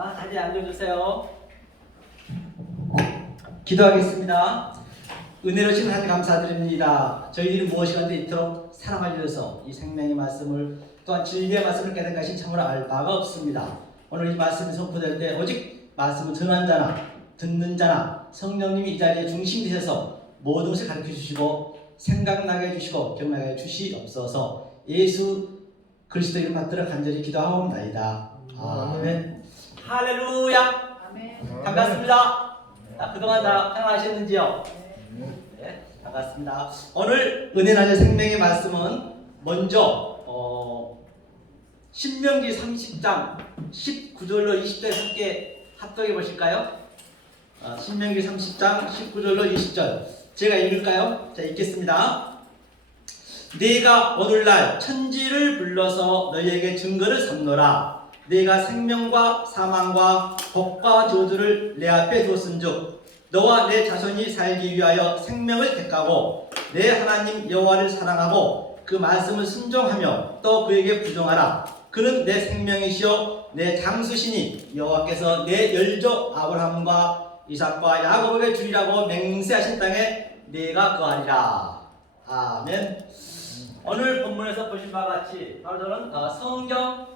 자리에 앉아주세요. 기도하겠습니다. 은혜로신 하나님 감사드립니다. 저희들이 무엇이간데 이토록 사랑을 주셔서 이 생명의 말씀을 또한 진리의 말씀을 깨닫는 것이 참으로 알 바가 없습니다. 오늘 이 말씀이 선포될 때 오직 말씀을 전한 자나 듣는 자나 성령님이 이 자리에 중심 되셔서 모든 것을 가르쳐 주시고 생각나게 해주시고 기억나게 해주시옵소서. 예수 그리스도 이름 받들어 간절히 기도하옵나이다. 아멘. 할렐루야. 아멘. 반갑습니다. 그동안 다 평안하셨는지요? 네, 반갑습니다. 오늘 은혜 나실 생명의 말씀은 먼저 신명기 30장 19절로 20절 함께 합독해 보실까요? 신명기 30장 19절로 20절 제가 읽을까요? 자, 읽겠습니다. 네가 오늘날 천지를 불러서 너희에게 증거를 삼노라. 네가 생명과 사망과 복과 저주를 내 앞에 두었은즉 너와 내 자손이 살기 위하여 생명을 택하고 내 하나님 여호와를 사랑하고 그 말씀을 순종하며 또 그에게 부정하라. 그는 내 생명이시요 내 장수시니 여호와께서 내 열조 아브라함과 이삭과 야곱에게 주리라고 맹세하신 땅에 네가 거하리라. 아멘. 오늘 본문에서 보신 바와 같이 바로 저는 성경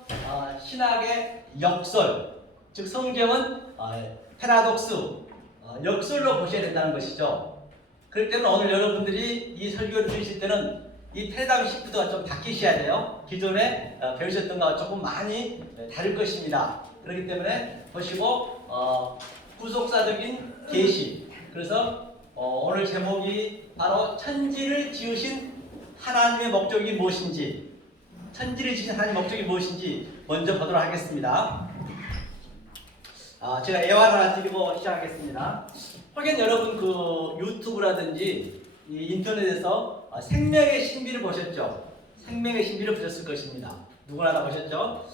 신학의 역설, 즉 성경은 패러독스, 역설로 보셔야 된다는 것이죠. 그렇기 때문에 오늘 여러분들이 이 설교를 들으실 때는 이 패러다임 시프트가 좀 바뀌셔야 돼요. 기존에 배우셨던 것과 조금 많이 다를 것입니다. 그렇기 때문에 보시고 구속사적인 계시. 그래서 오늘 제목이 바로 천지를 지으신 하나님의 목적이 무엇인지, 천지를 지으신 하나님의 목적이 무엇인지 먼저 보도록 하겠습니다. 제가 애완 하나 드리고 시작하겠습니다. 혹여 여러분 그 유튜브라든지 이 인터넷에서 생명의 신비를 보셨죠? 생명의 신비를 보셨을 것입니다. 누구나 다 보셨죠?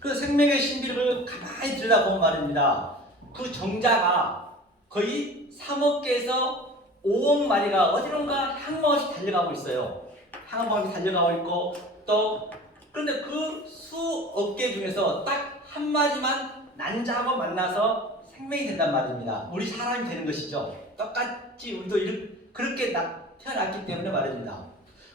그 생명의 신비를 가만히 들여다보면 말입니다. 그 정자가 거의 3억 개에서 5억 마리가 어디론가 향방없이 달려가고 있어요. 향방없이 달려가고 있고 또 그런데 그 수억 개 중에서 딱 한 마리만 난자하고 만나서 생명이 된단 말입니다. 우리 사람이 되는 것이죠. 똑같이 우리도 그렇게 태어났기 때문에 말입니다.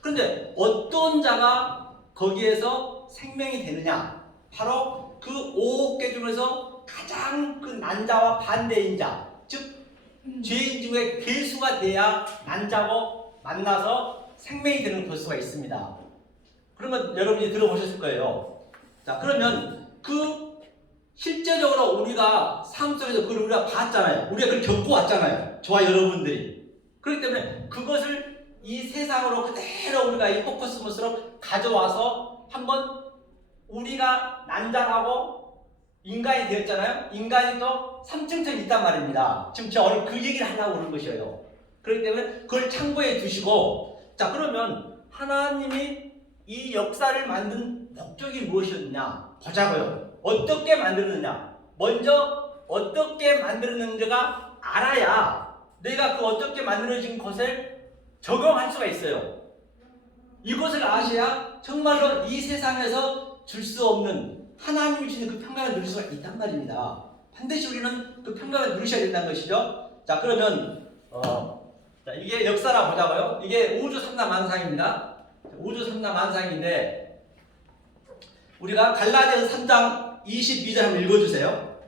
그런데 어떤 자가 거기에서 생명이 되느냐? 바로 그 5억 개 중에서 가장 그 난자와 반대인 자, 즉 죄인 중에 괴수가 돼야 난자고 만나서 생명이 되는 걸 볼 수가 있습니다. 그러면 여러분이 들어보셨을 거예요. 자, 그러면 그 실제적으로 우리가 삶 속에서 그걸 우리가 봤잖아요. 우리가 그걸 겪어왔잖아요. 저와 여러분들이. 그렇기 때문에 그것을 이 세상으로 그대로 우리가 이 포커스모스로 가져와서 한번 우리가 난장하고 인간이 되었잖아요. 인간이 또 3층천이 있단 말입니다. 지금 제가 오늘 그 얘기를 하려고 그러는 것이에요. 그렇기 때문에 그걸 참고해 두시고, 자, 그러면 하나님이 이 역사를 만든 목적이 무엇이었느냐 보자고요. 어떻게 만들었느냐. 먼저 어떻게 만들었는지가 알아야 내가 그 어떻게 만들어진 것을 적용할 수가 있어요. 이것을 아셔야 정말로 이 세상에서 줄 수 없는 하나님이 주시는 그 평강을 누릴 수가 있단 말입니다. 반드시 우리는 그 평강을 누리셔야 된다는 것이죠. 자, 그러면 자, 이게 역사라 보자고요. 이게 우주 삼라만상입니다. 우주 삼라만상인데 우리가 갈라디아서 3장 22절 한번 읽어주세요.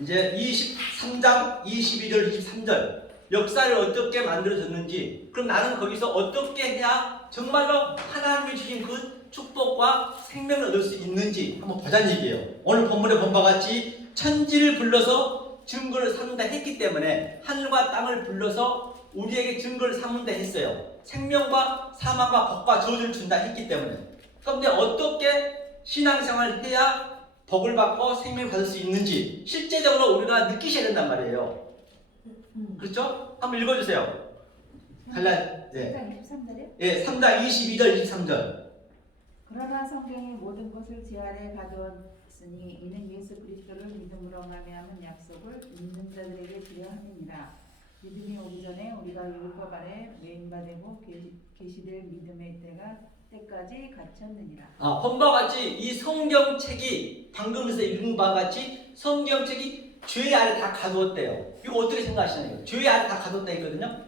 이제 23장 22절 23절 역사를 어떻게 만들어졌는지, 그럼 나는 거기서 어떻게 해야 정말로 하나님이 주신 그 축복과 생명을 얻을 수 있는지 한번 보자는 얘기예요. 오늘 본문에 본 바와 같이 천지를 불러서 증거를 삼는다 했기 때문에 하늘과 땅을 불러서 우리에게 증거를 삼는다 했어요. 생명과 사망과 복과 저주를 준다 했기 때문에. 그런데 어떻게 신앙생활을 해야 복을 받고 생명을 받을 수 있는지 실제적으로 우리가 느끼셔야 된단 말이에요. 그렇죠? 한번 읽어주세요. 네. 23절이요? 예, 3장 22절 23절. 그러나 성경이 모든 것을 제 아래 가두었으니 이는 예수 그리스도를 믿음으로 말미암은 약속을 믿는 자들에게 주려 함이니라. 믿음이 오기 전에 우리가 율법 아래 외인받고 계시될 믿음의 때가 때까지 갇혔느니라. 본바와 같이 이 성경책이 방금에서 읽은 바와 같이 성경책이 죄 아래 다 가두었대요. 이거 어떻게 생각하시나요? 죄 아래 다 가뒀다 했거든요.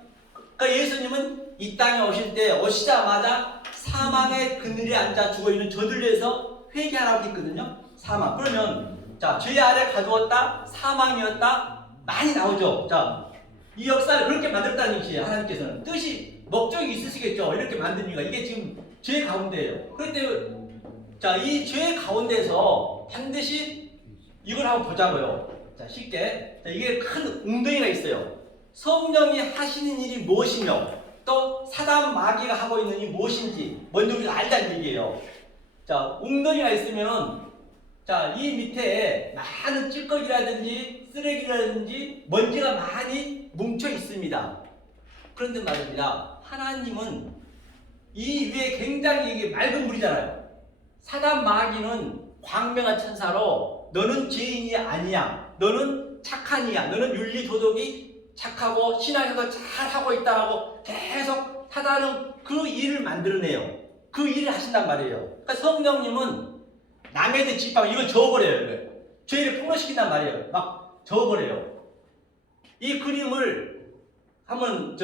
그러니까 예수님은 이 땅에 오실 때 오시자마자 사망의 그늘에 앉아 죽어있는 저들을 위해서 회개하라고 했거든요. 사망. 그러면 자, 죄 아래 가두었다, 사망이었다, 많이 나오죠. 자, 이 역사를 그렇게 만들었다는 것이에요. 하나님께서는 뜻이 목적이 있으시겠죠. 이렇게 만든 이유가 이게 지금 죄 가운데예요. 그런데 자, 이 죄 가운데서 반드시 이걸 한번 보자고요. 자, 쉽게. 자, 이게 큰 웅덩이가 있어요. 성령이 하시는 일이 무엇이며 또 사단 마귀가 하고 있는 일이 무엇인지 먼저 우리가 알자는 얘기예요. 자, 웅덩이가 있으면은 자, 이 밑에 많은 찌꺼기라든지 쓰레기라든지 먼지가 많이 뭉쳐 있습니다. 그런데 말입니다. 하나님은 이 위에 굉장히 이게 맑은 물이잖아요. 사단 마귀는 광명한 천사로 너는 죄인이 아니야. 너는 착한 이야. 너는 윤리 도덕이 착하고 신앙에도 잘 하고 있다라고 계속 사단은 그 일을 만들어내요. 그 일을 하신단 말이에요. 그러니까 성령님은 남에 대해 짓밟아 이걸 저어버려요. 이걸. 죄를 폭로시킨단 말이에요. 막 저어버려요. 이 그림을 한번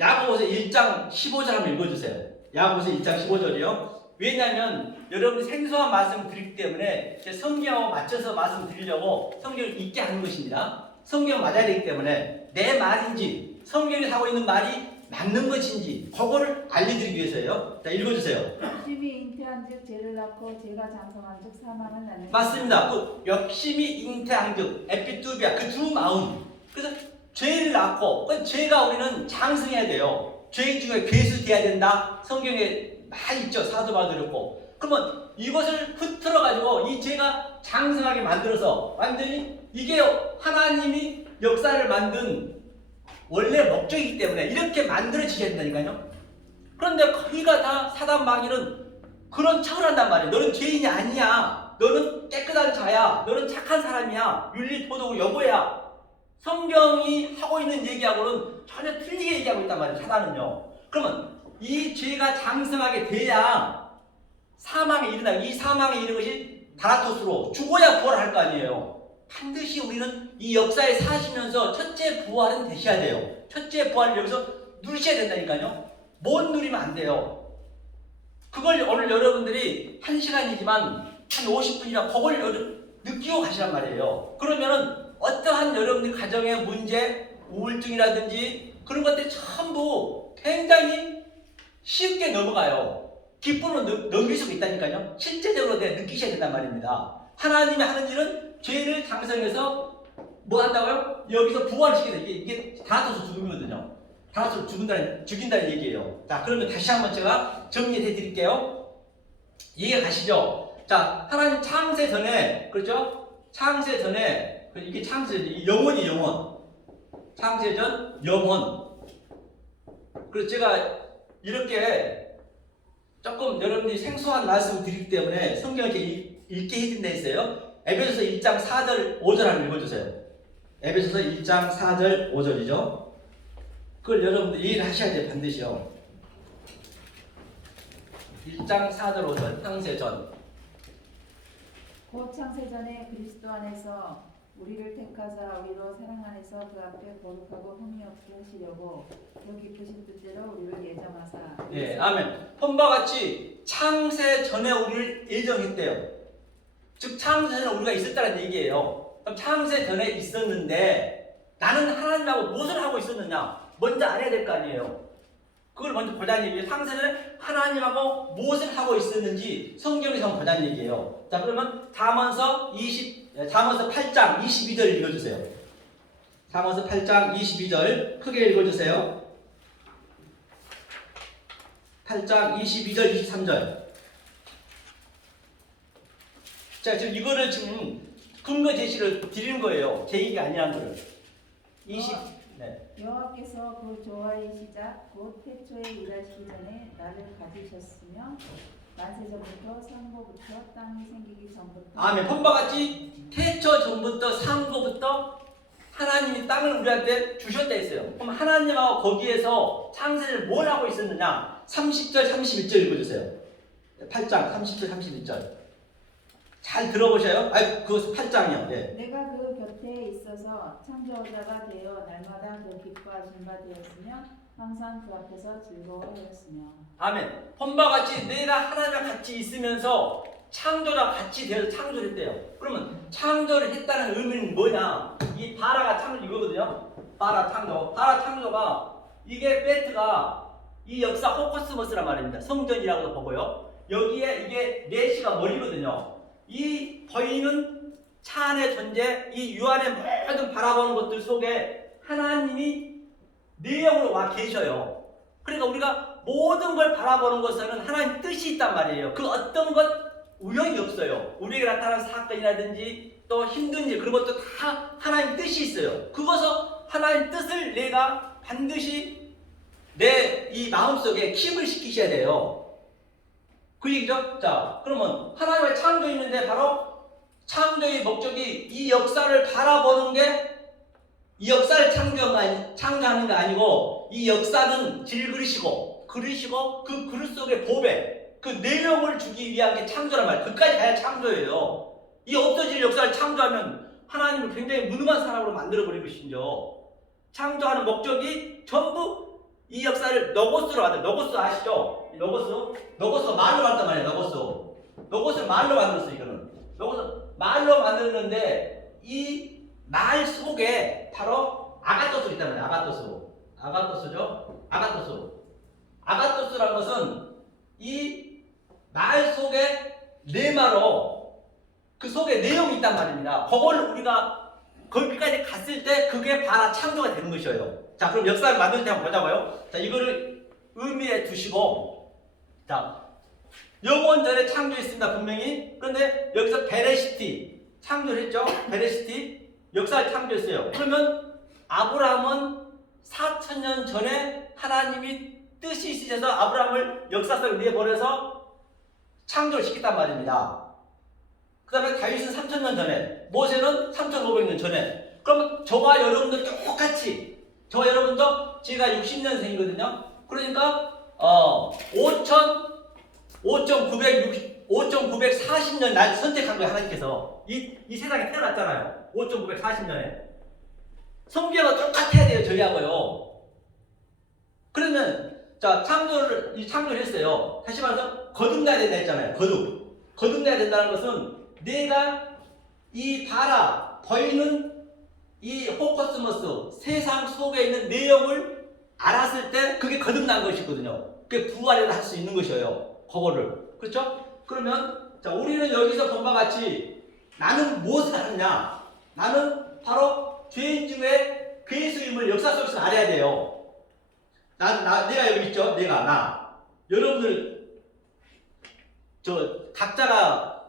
야고보서 1장 15절 한번 읽어주세요. 야고보서 1장 15절이요. 왜냐하면 여러분이 생소한 말씀을 드리기 때문에 성경하고 맞춰서 말씀을 드리려고 성경을 읽게 하는 것입니다. 성경을 맞아야 되기 때문에 내 말인지 성경이 하고 있는 말이 맞는 것인지 그거를 알려드리기 위해서예요. 자, 읽어주세요. 욕심이 잉태한즉 죄를 낳고 죄가 장성한즉 사망은 낳는. 맞습니다. 그 욕심이 잉태한즉 에피투비아 그 두 마음. 그래서 죄를 낳고 그 죄가 우리는 장성해야 돼요. 죄 중에 괴수돼야 된다. 성경에 많이 있죠. 사도 바울도 그러면 이것을 흐트러 가지고 이 죄가 장성하게 만들어서 완전히 이게 하나님이 역사를 만든 원래 목적이기 때문에 이렇게 만들어지셔야 된다니까요. 그런데 거기가 다 사단 마귀는 그런 척을 한단 말이에요. 너는 죄인이 아니야. 너는 깨끗한 자야. 너는 착한 사람이야. 윤리 도덕을 여보야. 성경이 하고 있는 얘기하고는 전혀 틀리게 얘기하고 있단 말이에요. 사단은요. 그러면 이 죄가 장성하게 돼야 사망에 일어나고 이 사망에 이르는 것이 다라토스로 죽어야 부활할 거 아니에요. 반드시 우리는 이 역사에 사시면서 첫째 부활은 되셔야 돼요. 첫째 부활을 여기서 누리셔야 된다니까요. 못 누리면 안 돼요. 그걸 오늘 여러분들이 1시간이지만 한 50분이나 그걸 느끼고 가시란 말이에요. 그러면은 어떠한 여러분들 가정의 문제, 우울증이라든지 그런 것들이 전부 굉장히 쉽게 넘어가요. 기쁨으로 넘길 수가 있다니까요. 실제적으로 느끼셔야 된단 말입니다. 하나님이 하는 일은 죄를 장성해서 뭐 한다고요? 여기서 부활을 시키는 이게 다나토스 죽음이거든요. 다나토스 죽인다는 얘기예요. 자, 그러면 다시 한번 제가 정리해 드릴게요. 이해 가시죠? 자, 하나님 창세 전에, 그렇죠? 창세 전에, 이게 창세, 영원이 영원. 창세 전 영원. 그래서 제가 이렇게 조금 여러분들이 생소한 말씀을 드리기 때문에 성경을 읽게 해준다 했어요. 에베소서 1장 4절 5절 한번 읽어주세요. 에베소서 1장 4절 5절이죠. 그걸 여러분들 이해를 하셔야 돼요. 반드시요. 1장 4절 5절 창세전. 곧 창세전에 그리스도 안에서 우리를 택하사 우리로 사랑 안에서 그 앞에 거룩하고 흠이 없게 하시려고 그 기쁘신 뜻대로 우리를 예정하사. 예, 아멘. 본바 같이 창세 전에 우리를 예정했대요. 즉 창세 전에 우리가 있었다는 얘기예요. 그럼 창세 전에 있었는데 나는 하나님하고 무엇을 하고 있었느냐? 먼저 알아야 될 거 아니에요. 그걸 먼저 보자는 얘기예요. 창세 전에 하나님하고 무엇을 하고 있었는지 성경에서 한번 보자는 얘기예요. 자, 그러면 잠언서 8장 22절 읽어주세요. 잠언서 8장 22절 크게 읽어주세요. 8장 22절 23절. 자, 지금 이거를 지금 근거 제시를 드리는 거예요. 제 얘기가 아니라는 거를. 20. 네. 여호와께서 그 조화의 시작 곧 태초에 일하시기 전에 나를 가지셨으며 만세 전부터 상고부터 땅이 생기기 전부터. 아멘. 본바 같이 태초 전부터 상고부터 하나님이 땅을 우리한테 주셨다 했어요. 그럼 하나님하고 거기에서 창세를 뭘 하고 있었느냐? 30절 31절 읽어주세요. 8장 30절 31절 잘 들어보셔요. 아니 그 8장이요. 네. 내가 그 곁에 있어서 창조자가 되어 날마다 그 기뻐하신 바 되었으며 항상 그 앞에서 즐거워하였으며. 아멘. 본바 같이 내가 하나님과 같이 있으면서 창조자가 같이 되어서 창조를 했대요. 그러면 창조를 했다는 의미는 뭐냐? 이 바라가 창조 이거거든요. 바라 창조. 바라 창조가 이게 베트가 이 역사 호커스머스란 말입니다. 성전이라고도 보고요. 여기에 이게 내시가 머리거든요. 이 보이는 차 안의 존재, 이 유안의 모든 바라보는 것들 속에 하나님이 내용으로 와 계셔요. 그러니까 우리가 모든 걸 바라보는 것에는 하나님 뜻이 있단 말이에요. 그 어떤 것 우연이 없어요. 우리에게 나타난 사건이라든지 또 힘든 일 그런 것도 다 하나님 뜻이 있어요. 그것을 하나님 뜻을 내가 반드시 내 이 마음속에 킵을 시키셔야 돼요. 그 얘기죠. 자, 그러면 하나님의 창조 있는데 바로 창조의 목적이 이 역사를 바라보는 게 이 역사를 창조하는 게 아니고 이 역사는 질그리시고 그리시고 그 그릇 속의 보배 그 내용을 주기 위한 게 창조란 말이에요. 그까지 가야 창조예요. 이 없어질 역사를 창조하면 하나님을 굉장히 무능한 사람으로 만들어버린 것이죠. 창조하는 목적이 전부 이 역사를 로고스로 만들어요. 로고스 아시죠? 로고스 말로 만든 말이에요. 로고스를 말로 만들었어요. 이거는 로고스 말로 만드는데 이 말 속에 바로 아가토스 있단 말이에요. 아가토스죠. 아가토스라는 것은 이 말 속에 네마로 그 속에 내용이 있단 말입니다. 그걸 우리가 거기까지 갔을 때 그게 바라 창조가 되는 것이에요. 자, 그럼 역사를 만들 때 한번 보자고요. 자, 이거를 의미해 두시고, 자, 영원 전에 창조했습니다, 분명히. 그런데 여기서 베레시티 창조를 했죠. 베레시티 역사를 창조했어요. 그러면 아브라함은 4,000년 전에 하나님이 뜻이 있으셔서 아브라함을 역사 속에 내버려서 창조를 시켰단 말입니다. 그 다음에 다윗은 3,000년 전에, 모세는 3,500년 전에. 그러면 저와 여러분들 똑같이, 저와 여러분도 제가 60년생이거든요. 그러니까 5,940년 날 선택한 거예요. 하나님께서 이 세상에 태어났잖아요. 5,940년에 성경은 똑같아야 돼요. 저희하고요. 그러면 자 창조를 했어요. 다시 말해서 거듭나야 된다 했잖아요. 거듭나야 된다는 것은 내가 이 바라 보이는 이 호코스모스 세상 속에 있는 내용을 알았을 때 그게 거듭난 것이거든요. 그게 부활을 할 수 있는 것이에요. 그거를. 그렇죠? 그러면 자 우리는 여기서 본 바와 같이 나는 무엇을 하느냐? 나는 바로 죄인 중에 괴수임을 역사 속에서 알아야 돼요. 내가 여기 있죠? 나. 여러분들 각자가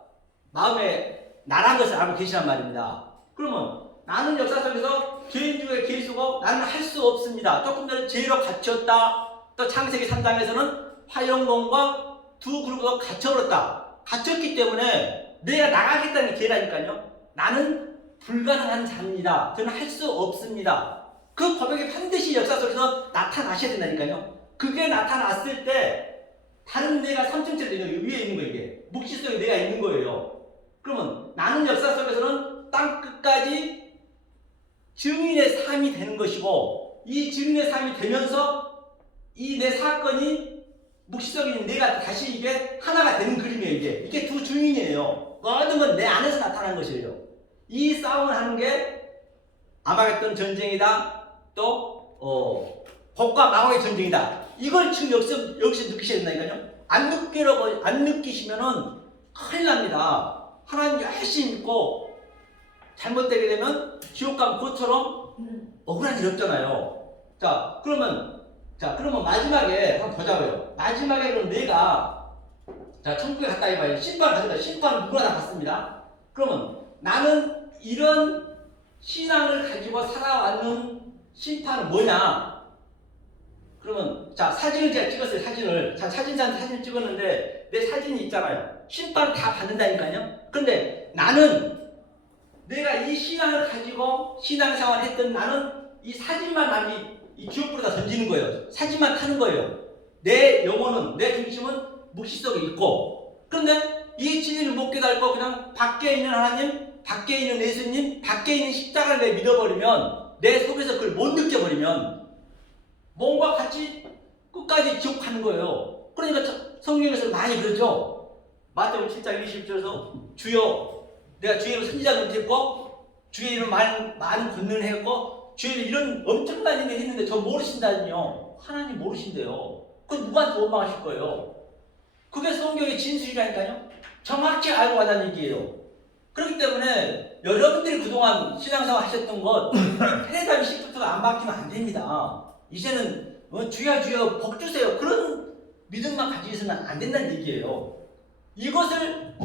마음에 나란 것을 알고 계시란 말입니다. 그러면 나는 역사 속에서 죄인 중에 괴수고 나는 할 수 없습니다. 조금 전에 죄로 갇혔다. 또 창세기 3장에서는 화영공과 두 그룹으로 갇혀버렸다. 갇혔기 때문에 내가 나가겠다는 게 죄라니까요. 나는 불가능한 자입니다. 저는 할 수 없습니다. 그 고백이 반드시 역사 속에서 나타나셔야 된다니까요. 그게 나타났을 때 다른 내가 3층짜리 위에 있는 거예요. 이게 묵시 속에 내가 있는 거예요. 그러면 나는 역사 속에서는 땅 끝까지 증인의 삶이 되는 것이고 이 증인의 삶이 되면서 이 내 사건이 묵시적인 내가 다시 이게 하나가 되는 그림이에요. 이게 두 증인이에요. 모든 건 내 안에서 나타난 것이에요. 이 싸움을 하는 게 아마겟돈 전쟁이다. 또 복과 망왕의 전쟁이다. 이걸 지금 역시 느끼셔야 된다니까요. 안 느끼시면은 큰일 납니다. 하나님 열심히 믿고 잘못되게 되면 지옥 가면 그것처럼 억울한 일 없잖아요. 자, 그러면 마지막에 한번 보자고요. 마지막에 그럼 내가 천국에 갔다 해봐요. 심판 가져가. 심판 누구나 다 받습니다. 그러면 나는 이런 신앙을 가지고 살아왔는 심판은 뭐냐? 그러면 사진을 제가 찍었어요. 사진사한테 사진을 찍었는데 내 사진이 있잖아요. 심판을 다 받는다니까요. 그런데 나는 내가 이 신앙을 가지고 신앙생활을 했던 나는 이 사진만 남이 이 지옥불에다 던지는 거예요. 사진만 타는 거예요. 내 영혼은 내 중심은 묵시 속에 있고 그런데 이 진리를 못 깨닫고 그냥 밖에 있는 하나님, 밖에 있는 예수님, 밖에 있는 십자가를 내 믿어버리면, 내 속에서 그걸 못 느껴버리면 뭔가 같이 끝까지 지옥 가는 거예요. 그러니까 성경에서 많이 그러죠. 마태복음 7장 20절에서 주여 내가 주의 이름 선지자 노릇했고 주의 이름 많은 권능을 했고 주의 이름 이런 엄청난 일을 했는데 저 모르신다니요. 하나님 모르신대요. 그건 누구한테 원망하실 거예요. 그게 성경의 진술이라니까요. 정확히 알고 가자는 얘기예요. 그렇기 때문에 여러분들이 그동안 신앙생활 하셨던 것 해담이 시프트가 안 바뀌면 안 됩니다. 이제는 주여 주여 복 주세요. 그런 믿음만 가지고 있으면 안 된다는 얘기예요. 이것을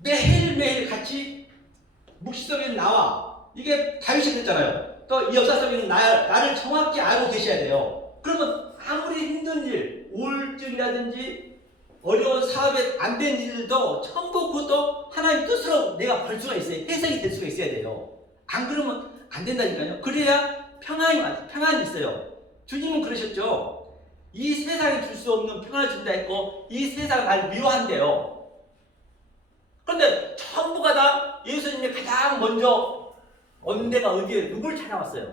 매일매일 같이 묵시 속에는 나와. 이게 다윗이 그랬잖아요. 또 이 역사 속에는 나를 정확히 알고 계셔야 돼요. 그러면 아무리 힘든 일, 우울증이라든지 어려운 사업에 안 된 일들도 전부 그것도 하나님 뜻으로 내가 볼 수가 있어요. 해석이 될 수가 있어야 돼요. 안 그러면 안 된다니까요. 그래야 평안이 있어요. 주님은 그러셨죠. 이 세상에 줄 수 없는 평안을 준다 했고 이 세상은 날 미워한대요. 그런데 전부가 다 예수님이 가장 먼저 온 데가 어디에 누굴 찾아왔어요?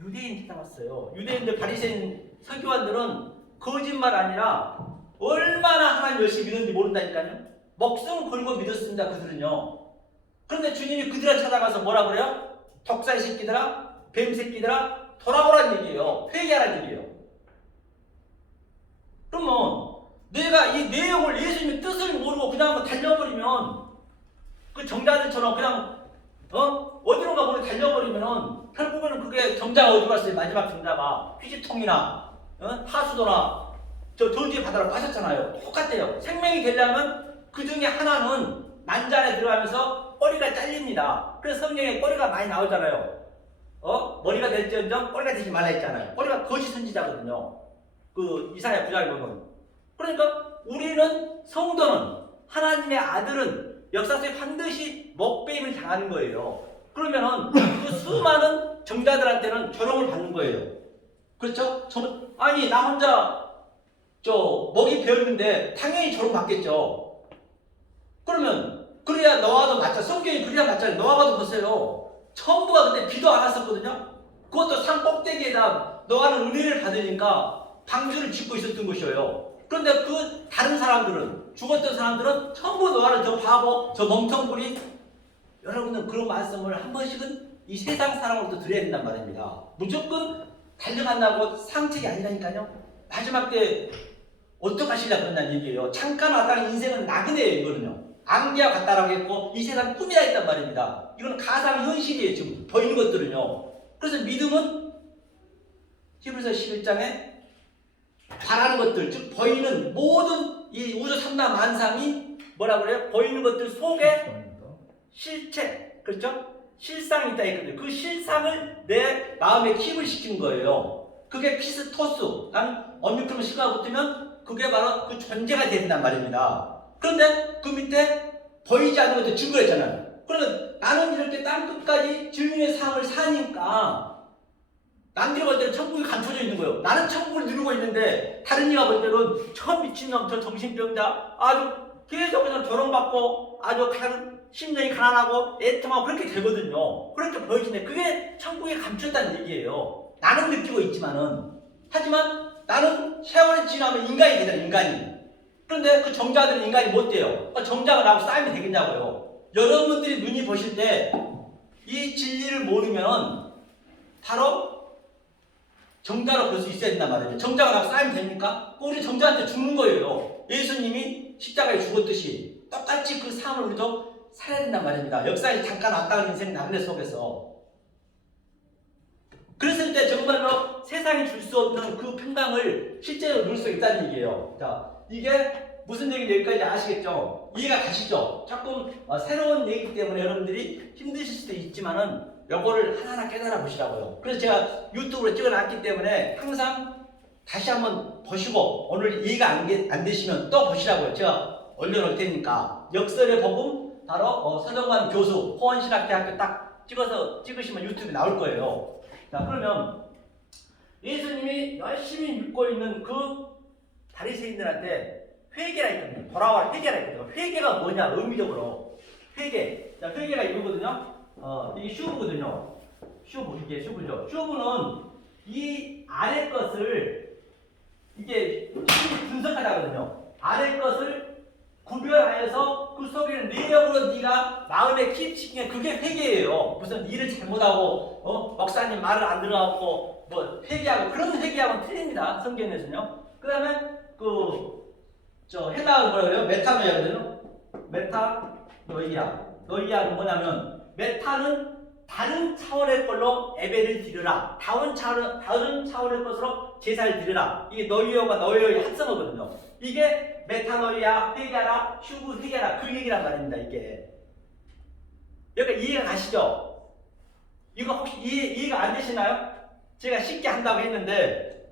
유대인 찾아왔어요. 유대인들 바리새인 서기관들은 거짓말 아니라 얼마나 하나님 열심히 믿었는지 모른다니까요. 목숨 걸고 믿었습니다. 그들은요. 그런데 주님이 그들을 찾아가서 뭐라 그래요? 독사의 새끼들아, 뱀 새끼들아, 돌아오라는 얘기예요. 회개하라는 얘기예요. 그러면 내가 이 내용을 예수님의 뜻을 모르고 그냥 달려버리면 그 정자들처럼 그냥 어디론가 모르게 달려버리면 결국에는 그게 정자가 어디 갔어요? 마지막 정자가 휴지통이나 하수도나 저 저주의 바다로 빠졌잖아요. 똑같아요. 생명이 되려면 그 중에 하나는 난잔에 들어가면서 꼬리가 잘립니다. 그래서 성경에 꼬리가 많이 나오잖아요. 머리가 될지언정 꼬리가 되지 말라 했잖아요. 꼬리가 거짓 선지자거든요. 그 이사야 9장에 보면. 그러니까 우리는 성도는 하나님의 아들은 역사 속에 반드시 먹배임을 당하는 거예요. 그러면은 그 수많은 정자들한테는 조롱을 받는 거예요. 그렇죠? 아니 나 혼자 먹이 배웠는데 당연히 조롱 받겠죠. 그러면 그래야 너와도 맞자. 성경이 그래야 맞잖아요. 너와도 보세요. 천부가 그때 비도 안 왔었거든요. 그것도 산 꼭대기에다 너와는 은혜를 받으니까 방주를 짓고 있었던 것이에요. 그런데 그 다른 사람들은 죽었던 사람들은 전부 너와는 저 바보, 저 멍텅구리. 여러분은 그런 말씀을 한 번씩은 이 세상 사람으로부터 드려야 된단 말입니다. 무조건 달려간다고 상책이 아니라니까요. 마지막 때 어떡하시려고 그런다는 얘기예요. 잠깐 왔다는 인생은 나그네예요. 이거는요. 안개와 같다라고 했고 이 세상 꿈이라 했단 말입니다. 이건 가상현실이에요. 지금 보이는 것들은요. 그래서 믿음은 히브리서 11장에 바라는 것들, 즉 보이는 모든 이 우주 삼라 만상이 뭐라 그래요? 보이는 것들 속에 실체, 그렇죠? 실상이 있다 했거든요. 그 실상을 내 마음에 킵을 시킨 거예요. 그게 피스토스, 난 엄밀하면 시가 붙으면 그게 바로 그 존재가 된단 말입니다. 그런데 그 밑에 보이지 않는 것도 증거를 했잖아요. 그러면 나는 이렇게 땅끝까지 증인의 삶을 사니까 남들이 볼 때는 천국이 감춰져 있는 거예요. 나는 천국을 누리고 있는데 다른 이가 볼 때는 저 미친놈, 저 정신병자 아주 계속 그냥 조롱받고 아주 심령이 가난하고 애통하고 그렇게 되거든요. 그렇게 보여지네. 그게 천국에 감췄다는 얘기예요. 나는 느끼고 있지만은 하지만 나는 세월이 지나면 인간이 되잖아요. 인간이. 그런데 그 정자들은 인간이 못 돼요. 정자가 나하고 싸움이 되겠냐고요. 여러분들이 눈이 보실 때 이 진리를 모르면 바로 정자로 볼 수 있어야 된단 말이에요. 정자가 나하고 싸움이 됩니까? 우리 정자한테 죽는 거예요. 예수님이 십자가에 죽었듯이 똑같이 그 삶을 우리도 살아야 된단 말입니다. 역사에 잠깐 왔다 간 인생 나그네 속에서. 그랬을 때 정말로 세상이 줄 수 없는 그 평강을 실제로 누릴 수 있다는 얘기예요. 자, 이게 무슨 얘기인지 여기까지 아시겠죠? 이해가 가시죠? 조금 새로운 얘기이기 때문에 여러분들이 힘드실 수도 있지만은 요거를 하나하나 깨달아 보시라고요. 그래서 제가 유튜브로 찍어놨기 때문에 항상 다시 한번 보시고 오늘 이해가 안 되시면 또 보시라고요. 제가 올려놓을 테니까. 역설의 복음 바로 서정관 교수 호원신학대학교 딱 찍으시면 유튜브에 나올 거예요. 자, 그러면 예수님이 열심히 믿고 있는 그 바리새인들한테 회개라 했거든요. 돌아와라 회개라 했거든요. 회개가 뭐냐 의미적으로 회개. 자 회개가 이거거든요. 이게 슈브거든요. 슈브 이게 슈브죠. 슈브는 이 아래 것을 이게 분석하다거든요. 아래 것을 구별하여서 그 속에는 내역으로 네가 마음에 킵시키는 그게 회개예요. 무슨 일을 잘못하고 목사님 말을 안 들어갖고 뭐 회개하고 그런 회개하고는 틀립니다. 성경에서는요. 그다음에 저 헬라어는 뭐라 그래요? 메타노이아거든요. 노이아는 뭐냐면 메타는 다른 차원의 걸로 예배를 드려라. 다른 차원의 것으로 제사를 드려라. 이게 노이어의 합성어거든요. 이게 메타노이아 회개하라, 슈브 회개하라 그 얘기란 말입니다. 이게 여기가 이해가 가시죠? 이거 혹시 이해가 안 되시나요? 제가 쉽게 한다고 했는데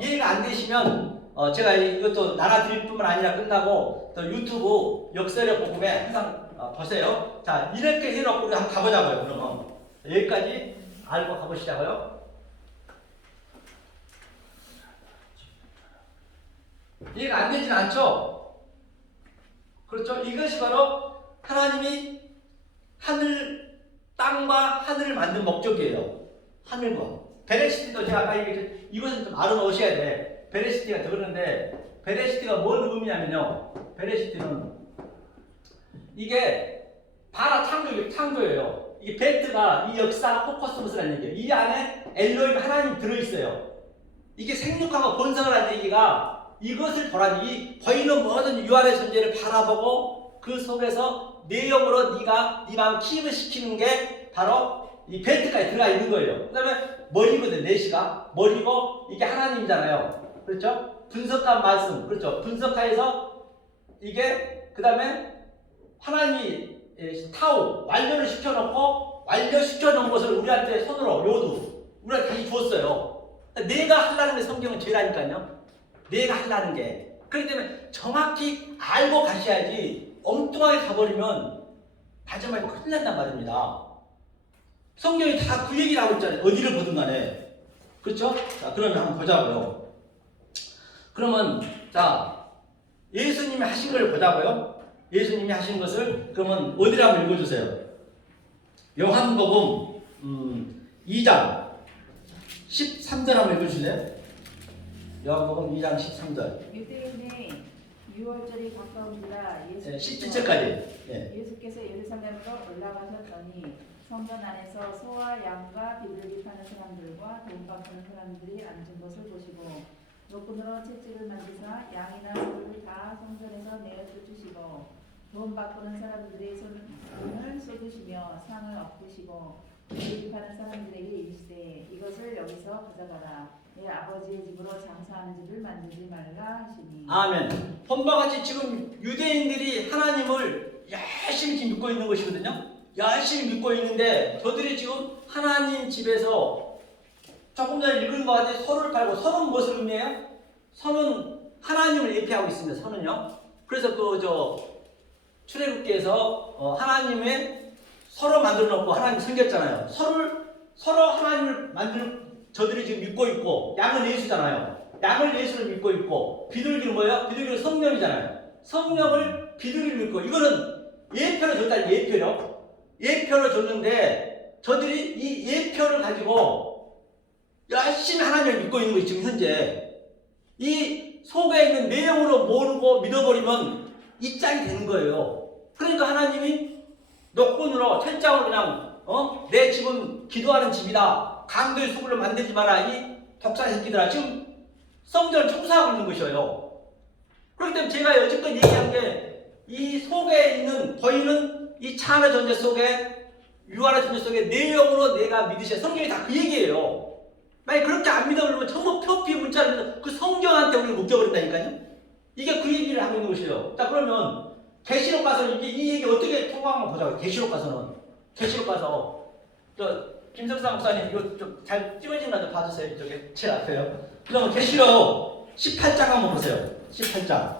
이해가 안 되시면 제가 이것도 나눠드릴 뿐만 아니라 끝나고 또 유튜브 역사력 복음에 항상 보세요. 자 이렇게 해놓고 우리 한번 가보자고요. 그러면 여기까지 알고 가보시자고요. 이해가 안 되진 않죠? 그렇죠? 이것이 바로 하나님이 땅과 하늘을 만든 목적이에요. 하늘과 베레시티도 제가 아까 얘기했죠. 이것은 좀 알아놓으셔야 돼. 베레시티가 적었는데 베레시티가 뭔 의미냐면요. 베레시티는 이게 바라 창조예요. 이 베트가 이 역사 포커스무스라는 얘기예요. 이 안에 엘로힘 하나님 들어있어요. 이게 생육하고 번성을 하는 얘기가 이것을 보라니 보이는 모든 유한의 존재를 바라보고 그 속에서 내용으로 네가 네 마음 킵을 시키는 게 바로 이 벨트까지 들어가 있는 거예요. 그 다음에 머리거든. 내시가 머리고 이게 하나님이잖아요. 그렇죠? 분석한 말씀 그렇죠? 분석하여서 이게 그 다음에 하나님이 타우 완료를 시켜놓고 완료시켜놓은 것을 우리한테 손으로 요두 우리한테 다시 주었어요. 내가 하려는 게 성경은 죄라니까요. 내가 하려는 게. 그렇기 때문에 정확히 알고 가셔야지 엉뚱하게 가버리면 마지막에 큰일 난단 말입니다. 성경이 다 그 얘기를 하고 있잖아요. 어디를 보든 간에. 그렇죠? 자, 그러면 한번 보자고요. 그러면 자 예수님이 하신 걸 보자고요. 예수님이 하신 것을 그러면 어디를 한번 읽어주세요. 요한복음 2장 13절 한번 읽어주실래요? 요한복음 2장 13절. 유대인의 6월절이 가까운지라 17절까지. 예수께서 예루살렘으로 올라가셨더니 성전 안에서 소와 양과 비둘기 파는 사람들과 돈 바꾸는 사람들이 앉은 것을 보시고 노끈으로 채찍을 만지사 양이나 소를 다 성전에서 내어 쫓으시고 돈 바꾸는 사람들의 손을 쏟으시며 상을 엎으시고 비둘기 파는 사람들에게 이르시되 이것을 여기서 가져가라. 내 아버지의 집으로 장사하는 집을 만들지 말라 하시니. 아멘. 본바 같이 지금 유대인들이 하나님을 열심히 믿고 있는 것이거든요. 열심히 믿고 있는데 저들이 지금 하나님 집에서 조금 전에 읽은 것 같아요. 소를 팔고 소는 무엇을 의미해요? 소는 하나님을 예표하고 있습니다. 소는요. 그래서 출애굽기에서 하나님의 서로 만들어 놓고 하나님 섬겼잖아요. 서로 하나님을 저들이 지금 믿고 있고 양은 예수잖아요. 양을 예수를 믿고 있고 비둘기는 뭐예요? 비둘기는 성령이잖아요. 성령을 비둘기를 믿고 이거는 예표로 줬다. 예표로 줬는데 저들이 이 예표를 가지고 열심히 하나님을 믿고 있는 거예요. 지금 현재 이 속에 있는 내용으로 모르고 믿어버리면 이 짝이 되는 거예요. 그러니까 하나님이 노끈으로 철장으로 그냥 내 집은 기도하는 집이다. 강도의 수굴로 만들지 마라. 이 독사 새끼들아. 지금 성전을 청소하고 있는 것이에요. 그렇기 때문에 제가 여지껏 얘기한 게 이 속에 있는 보이는 이 차안의 존재 속에 유한의 존재 속에 내용으로 내가 믿으셔야 성경이 다 그 얘기예요. 만약 그렇게 안 믿어버리면 전부 표피 문자를 그 성경한테 우리가 묶여버린다니까요. 이게 그 얘기를 하고 있는 것이에요. 자 그러면 계시록 가서는 이 얘기 어떻게 통과하는 거 보자고요. 계시록 가서 김성사 목사님 이거 좀 잘 찍어진 거 봐주세요. 이쪽에 제 앞에요. 그러면 계시록 18장 한번 보세요. 18장.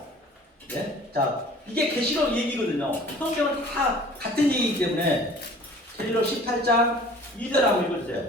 네? 자 이게 계시록 얘기거든요. 성경은 다 같은 얘기이기 때문에 계시록 18장 2절 한번 읽어주세요.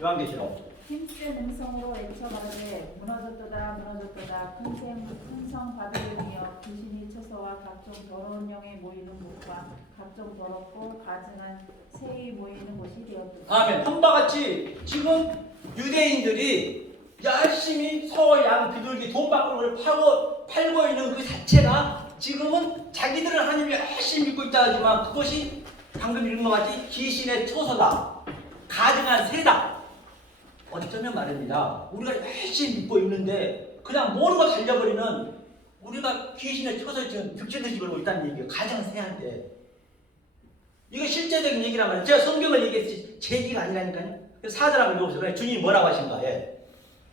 요한계시록 힘센 음성으로 외쳐 가로되 무너졌도다 무너졌도다 큰 성 바벨론이여 귀신이 처소와 각종 더러운 영에 모이는 곳과 각종 더럽고 가증한 새이 모이는 곳이 되었도다. 아멘. 한바 같이 지금 유대인들이 열심히 소, 양, 비둘기, 돈 바꾸는 걸 팔고 있는 그 자체가 지금은 자기들은 하나님을 열심히 믿고 있다 하지만 그것이 방금 읽은 것 같이 귀신의 처소다. 가증한 새다. 어쩌면 말입니다. 우리가 열심히 믿고 있는데 그냥 모르고 달려버리는 우리가 귀신의 처소에 지금 득실듯이 걸고 있다는 얘기예요. 가증한 새한테. 이거 실제적인 얘기란 말이에요. 제가 성경을 얘기했지 제 얘기가 아니라니까요. 그래서 4절 한번 읽어보세요. 주님이 뭐라고 하신가. 예.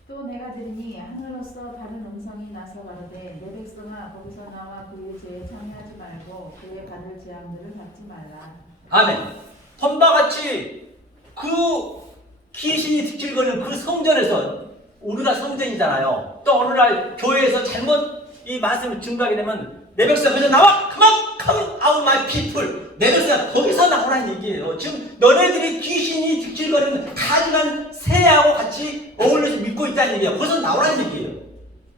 또 내가 들으니 하늘로서 다른 음성이 나서 가로되 내 백성아 거기서 나와 그의 죄에 참여하지 말고 그의 받을 재앙들을 받지 말라. 아멘. 험바같이 그 귀신이 득실거리는 그 성전에서 우리가 성전이잖아요. 또 어느 날 교회에서 잘못 이 말씀을 증거하게 되면 내 백성 거기서 나와! come out my people. 내 백성 거기서 나오라는 얘기예요. 지금 너네들이 귀신이 득실거리는 가증한 새하고 같이 어울려서 믿고 있다는 얘기예요. 거기서 나오라는 얘기예요.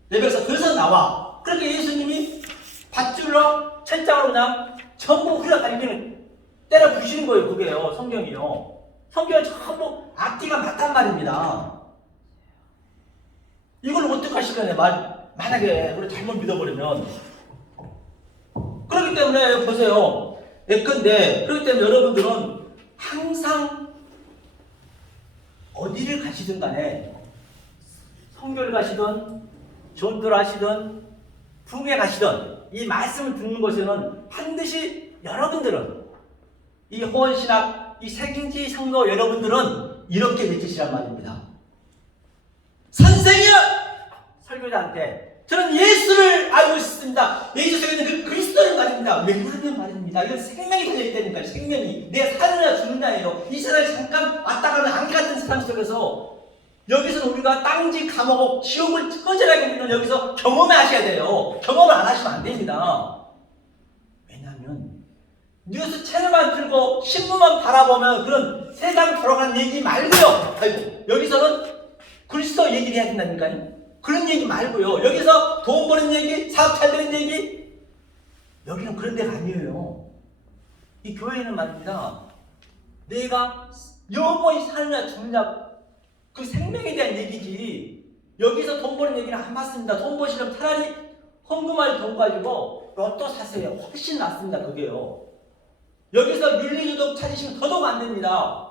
내 백성 거기서 나와. 그렇게 예수님이 밧줄로 철장으로 그냥 전부 흘러다니기는 때려 부시는 거예요. 그게요. 성경이요. 성경은 전부 앞뒤가 맞단 말입니다. 이걸 어떻게 하실 거냐. 만약에 우리 잘못 믿어버리면. 그렇기 때문에 보세요. 예컨대 그렇기 때문에 여러분들은 항상 어디를 가시든 간에 성교를 가시든 전도를 하시든 부흥회 가시든 이 말씀을 듣는 곳에는 반드시 여러분들은 이 호원신학 이 색인지 성도 여러분들은 이렇게 외치시란 말입니다. 선생이여! 설교자한테 저는 예수를 알고 있습니다. 예수 속에 있는 그 그리스도를 말입니다. 왜냐하면 말입니다. 이건 생명이 달려있다니까요. 생명이. 내 살으냐 죽느냐예요. 이 세상에 잠깐 왔다 가는 안개 같은 세상 속에서 여기서는 우리가 땅지 감옥 지옥을 꺼져라게 우리는 여기서 경험을 하셔야 돼요. 경험을 안 하시면 안 됩니다. 왜냐하면 뉴스 채널만 틀고 신문만 바라보면 그런 세상 돌아가는 얘기 말고요. 아이고, 여기서는 그리스도 얘기를 해야 된다니까요. 그런 얘기 말고요. 여기서 돈 버는 얘기, 사업 잘 되는 얘기, 여기는 그런 데가 아니에요. 이 교회는 말입니다. 내가 영원히 사느냐 죽느냐 그 생명에 대한 얘기지. 여기서 돈 버는 얘기는 안 맞습니다. 돈 버시면 차라리 헌금할 돈 가지고 로또 사세요. 훨씬 낫습니다. 그게요. 여기서 윤리도덕 찾으시면 더더욱 안 됩니다.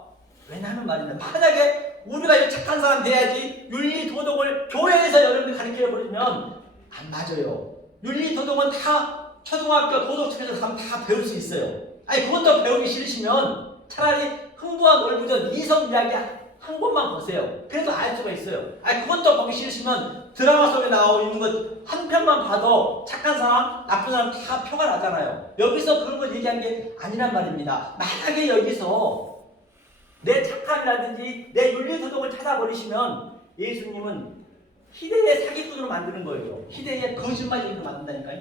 왜냐하면 말입니다. 만약에 우리가 착한 사람 돼야지 윤리도덕을 교회에서 여러분들 가르쳐 버리면 안 맞아요. 윤리도덕은 다 초등학교 도덕책에서 가면 다 배울 수 있어요. 아니 그것도 배우기 싫으시면 차라리 흥부와 놀부전 이성 이야기 한 권만 보세요. 그래도 알 수가 있어요. 아니 그것도 보기 싫으시면 드라마 속에 나오고 있는 것 한 편만 봐도 착한 사람, 나쁜 사람 다 표가 나잖아요. 여기서 그런 걸 얘기한 게 아니란 말입니다. 만약에 여기서 내 착함이라든지 내 윤리도덕을 찾아버리시면 예수님은 희대의 사기꾼으로 만드는 거예요. 희대의 거짓말쟁이로 만든다니까요.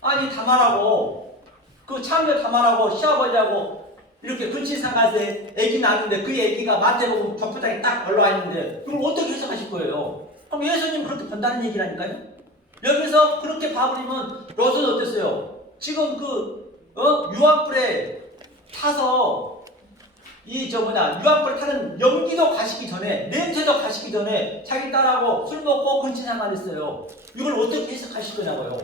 아니 다말하고 그 참여 다말하고 시아버지하고 이렇게 근친상 가서 애기 낳았는데 그 애기가 마태복음 벽부장에 딱 올라와 있는데 그걸 어떻게 해석하실 거예요? 그럼 예수님 그렇게 본다는 얘기라니까요. 여기서 그렇게 봐버리면 롯은 어땠어요? 지금 유황불에 타서 유황불에 타는 연기도 가시기 전에 냄새도 가시기 전에 자기 딸하고 술 먹고 근친상간 했어요. 이걸 어떻게 해석하실 거냐고요.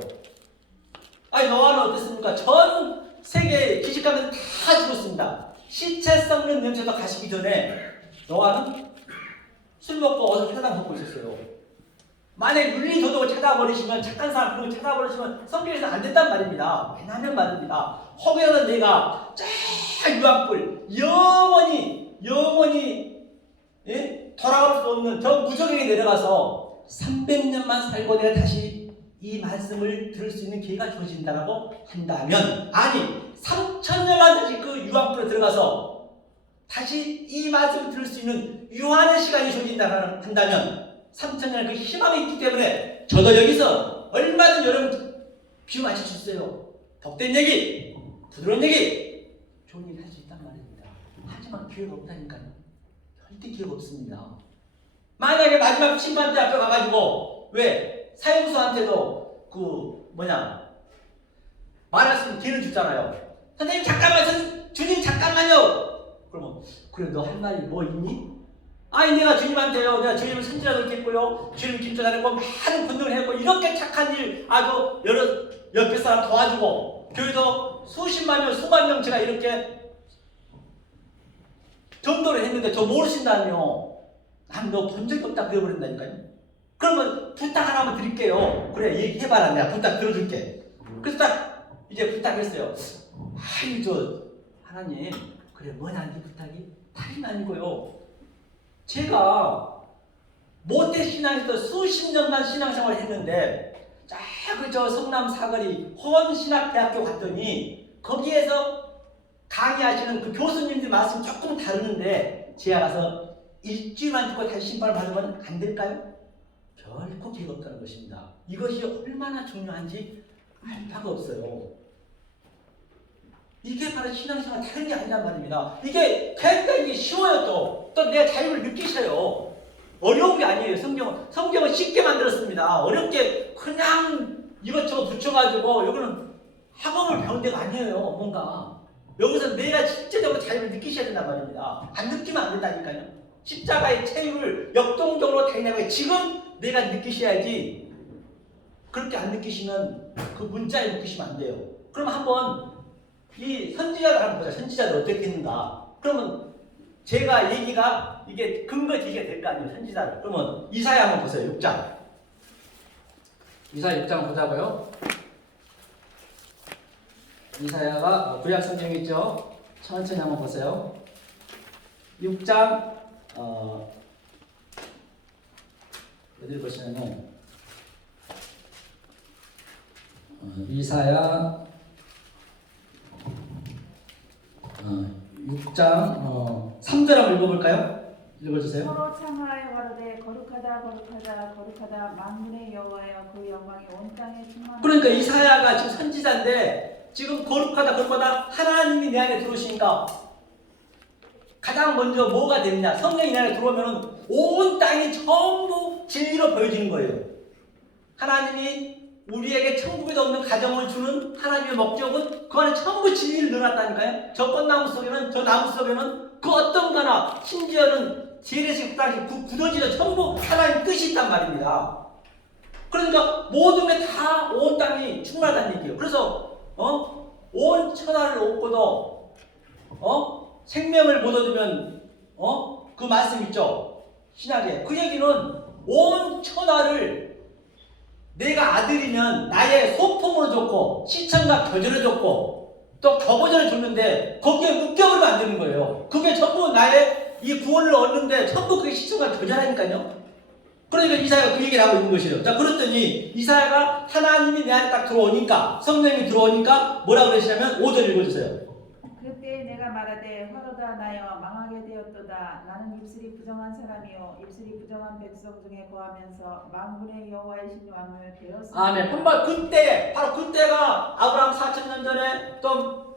아니 노아는 어땠습니까? 전 세계 기식가면 다 죽었습니다. 시체 썩는 냄새도 가시기 전에 노아는 술 먹고 어서 사당 먹고 있었어요. 만약 윤리도덕을 찾아버리시면 착한 사람 그런 걸 찾아버리시면 성경에서는 안 된단 말입니다. 왜냐하면 말입니다. 혹여는 내가 쫙 유황불 영원히 돌아올 수 없는 저 무적에게 내려가서 300년만 살고 내가 다시 이 말씀을 들을 수 있는 기회가 주어진다고 한다면 아니 3000년만 다시 그 유황불에 들어가서 다시 이 말씀을 들을 수 있는 유한의 시간이 주어진다고 한다면 3000년 그 희망이 있기 때문에 저도 여기서 얼마든지 여러분 비유 맞출 수 있어요. 복된 얘기, 부드러운 얘기, 좋은 얘기 할 수 있단 말입니다. 하지만 기회가 없다니까요. 절대 기회가 없습니다. 만약에 마지막 심판대 앞에 가가지고 왜 사형수한테도 말할 기회를 줬잖아요. 선생님 잠깐만, 주님 잠깐만요. 그러면 그래 너 할 말이 뭐 있니? 아니 내가 주님한테요, 내가 주님을 선지자로 했고요, 주님 김조 잘했고 많은 군능을 했고 이렇게 착한 일 아주 여러 옆에 사람 도와주고 교회도 수십만 명 수만 명 제가 이렇게 전도를 했는데 저 모르신다며. 난 너 본 적이 없다 그래버린다니까요. 그러면 부탁 하나만 드릴게요. 그래 얘기해봐라, 내가 부탁 들어줄게. 그래서 딱 이제 부탁했어요. 아이 저 하나님, 그래 뭐냐 이 부탁이? 다른 아니고요, 제가 모태 신앙에서 수십 년간 신앙생활을 했는데 저 성남 사거리 헌신학대학교 갔더니 거기에서 강의하시는 그 교수님들 말씀 조금 다르는데 제가 가서 일주일만 듣고 다시 심판을 받으면 안 될까요? 결코 기회가 없다는 것입니다. 이것이 얼마나 중요한지 알 바가 없어요. 이게 바로 신앙생활 다른 게 아니란 말입니다. 이게 굉장히 쉬워요. 또 내가 자유를 느끼셔요. 어려운 게 아니에요. 성경은 쉽게 만들었습니다. 어렵게 그냥 이것저것 붙여가지고 여기는 학원을 배운 데가 아니에요. 뭔가 여기서 내가 실제적으로 자유를 느끼셔야 된단 말입니다. 안 느끼면 안 된다니까요. 십자가의 체유를 역동적으로 다니는 지금 내가 느끼셔야지. 그렇게 안 느끼시면 그 문자에 느끼시면 안 돼요. 그럼 한번 이 선지자를 한번 보자. 선지자들 어떻게 했는가. 그러면 제가 얘기가 이게 근거지게 될 거 아니에요. 선지자를. 그러면 이사야 한번 보세요. 6장. 이사야 6장 보자고요. 이사야가 구약 성경에 있죠. 천천히 한번 보세요. 6장 어디를 보시냐면 이사야 6장 3절 한번 읽어볼까요? 읽어주세요. 서로 창하여 가로되 거룩하다 거룩하다 거룩하다 만군의 여호와여 그 영광이 온 땅에 충만하다. 그러니까 이사야가 지금 선지자인데 지금 거룩하다 거룩하다 하나님이 내 안에 들어오시니까 가장 먼저 뭐가 되느냐. 성령이 내 안에 들어오면 온 땅이 전부 진리로 보여지는 거예요. 하나님이 우리에게 천국에 없는 가정을 주는 하나님의 목적은 그 안에 전부 진리를 넣어놨다니까요. 저 꽃나무 속에는, 저 나무 속에는 그 어떤 거나 심지어는 세례식 땅이 굳어지는 전부 하나님 뜻이 있단 말입니다. 그러니까 모든 게 다 온 땅이 충만하다는 얘기예요. 그래서 온 천하를 얻고도 생명을 못 얻으면 그 말씀 있죠. 신약에 그 얘기는 온 천하를 내가 아들이면 나의 소품으로 줬고 시청과 교제를 줬고 또 교보전을 줬는데 거기에 묶여버리면 안 되는 거예요. 그게 전부 나의 이 구원을 얻는데 전부 그게 시청과 교제라니까요. 그러니까 이사야가 그 얘기를 하고 있는 것이에요. 자, 그랬더니 이사야가 하나님이 내 안에 딱 들어오니까, 성령이 들어오니까 뭐라 그러시냐면 5절 읽어주세요. 그때 내가 말하되 화로다 나여 망하게 되었도다. 나는 입술이 부정한 사람이요 입술이 부정한 백성 중에 거하면서 만군의 여호와이신 왕을 배웠습니다. 아멘. 한번 그때 바로 그때가 아브라함 4,000년 전에 또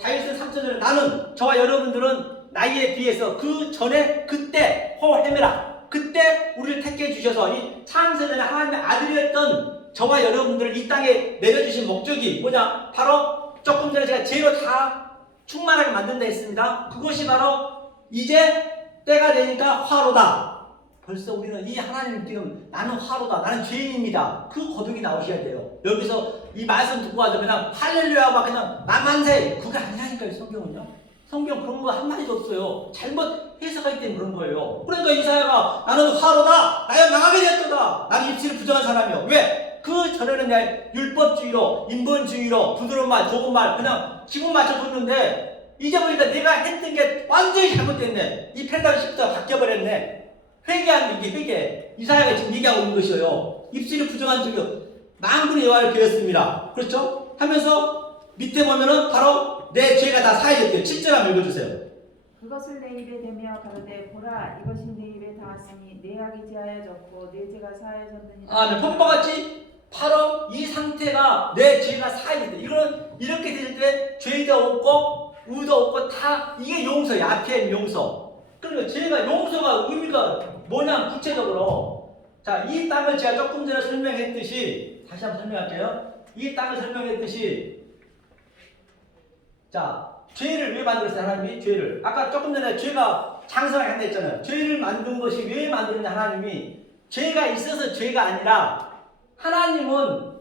다윗은 3,000년 전에 나는 저와 여러분들은 나이에 비해서 그 전에 그때 헤메라 그때 우리를 택해 주셔서 이 창세전에 하나님의 아들이었던 저와 여러분들을 이 땅에 내려주신 목적이 뭐냐? 바로 조금 전에 제가 죄로 다 충만하게 만든다 했습니다. 그것이 바로 이제 때가 되니까 화로다. 벌써 우리는 이 하나님 지금 나는 화로다. 나는 죄인입니다. 그 고백이 나오셔야 돼요. 여기서 이 말씀 듣고 와서 그냥 할렐루야 막 그냥 만만세 그게 아니라니까요. 성경은요. 성경 그런 거 한마디도 없어요. 잘못 해석하기 때문에 그런 거예요. 그러니까 이사야가 나는 화로다. 나야 망하게 되었다. 나는 입술이 부정한 사람이요. 왜? 그 전에는 내가 율법주의로 인본주의로 부드러운 말 좋은 말 그냥 기분 맞춰줬는데 이제 보니까 내가 했던 게 완전히 잘못됐네. 이 패러다임 시프트가 바뀌어버렸네. 회개하는 이게 회개. 이사야가 지금 얘기하고 있는 것이에요. 입술이 부정한 적이 만군의 여호와를 배웠습니다. 그렇죠? 하면서 밑에 보면은 바로 내 죄가 다 사해졌대요. 7절 한번 읽어주세요. 그것을 내 입에 대며 가로되 보라 이것이 내 입에 닿았으니 내 악이 제하여졌고 내 죄가 사하여졌느니라. 아멘. 본바같이 바로 이 상태가 내 죄가 사해졌대. 이거는 이렇게 될 때 죄도 없고 우도 없고 다 이게 용서야. 앞에 용서. 그러니까 제가 용서가 의미가 뭐냐 구체적으로 자, 이 땅을 제가 조금 전에 설명했듯이 다시 한번 설명할게요. 이 땅을 설명했듯이 자, 죄를 왜 만들었어요? 하나님이 죄를 아까 조금 전에 죄가 장성하게 한다 했잖아요. 죄를 만든 것이 왜 만드느냐 하나님이 죄가 있어서 죄가 아니라 하나님은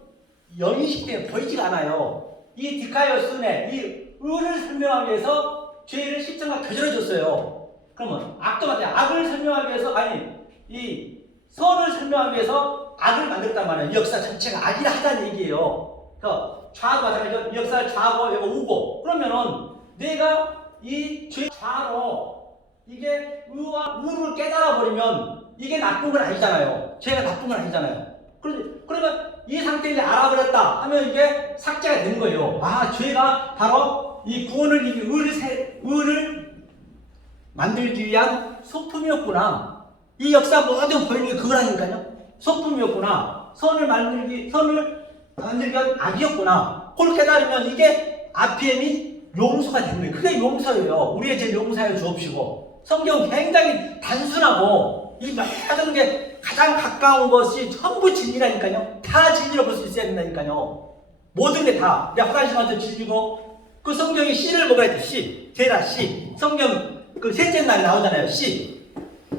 영이시기 때문에 보이지가 않아요. 이 디카이오스네 이 의를 설명하기 위해서 죄를 십자가 교절해 줬어요. 그러면 악도 마찬가지 악을 설명하기 위해서 아니 이 선을 설명하기 위해서 악을 만들었단 말이에요. 이 역사 전체가 악이라 하다는 얘기예요. 그러니까 좌도 마찬가지죠. 이 역사를 좌고 여기 우고 그러면은 내가 이 죄 좌로 이게 의와 우를 깨달아 버리면 이게 나쁜 건 아니잖아요. 죄가 나쁜 건 아니잖아요. 그러면 이 상태에 알아버렸다 하면 이게 삭제가 되는 거예요. 아, 죄가 바로 이 구원을 이기 의를 만들기 위한 소품이었구나. 이 역사 모든 보이는 게 그거라니까요. 소품이었구나. 선을 만들기 위한 악이었구나. 그걸 깨달으면 이게 RPM이 용서가 되는 거예요. 그게 용서예요. 우리의 죄 용서하여 주옵시고. 성경은 굉장히 단순하고 이 모든 게 가장 가까운 것이 전부 진리라니까요. 다 진리로 볼 수 있어야 된다니까요. 모든 게 다. 내가 화장실 가서 진리고 그 성경이 씨를 먹어야 돼. 씨. 제라 씨. 성경 그 셋째 날에 나오잖아요. 씨.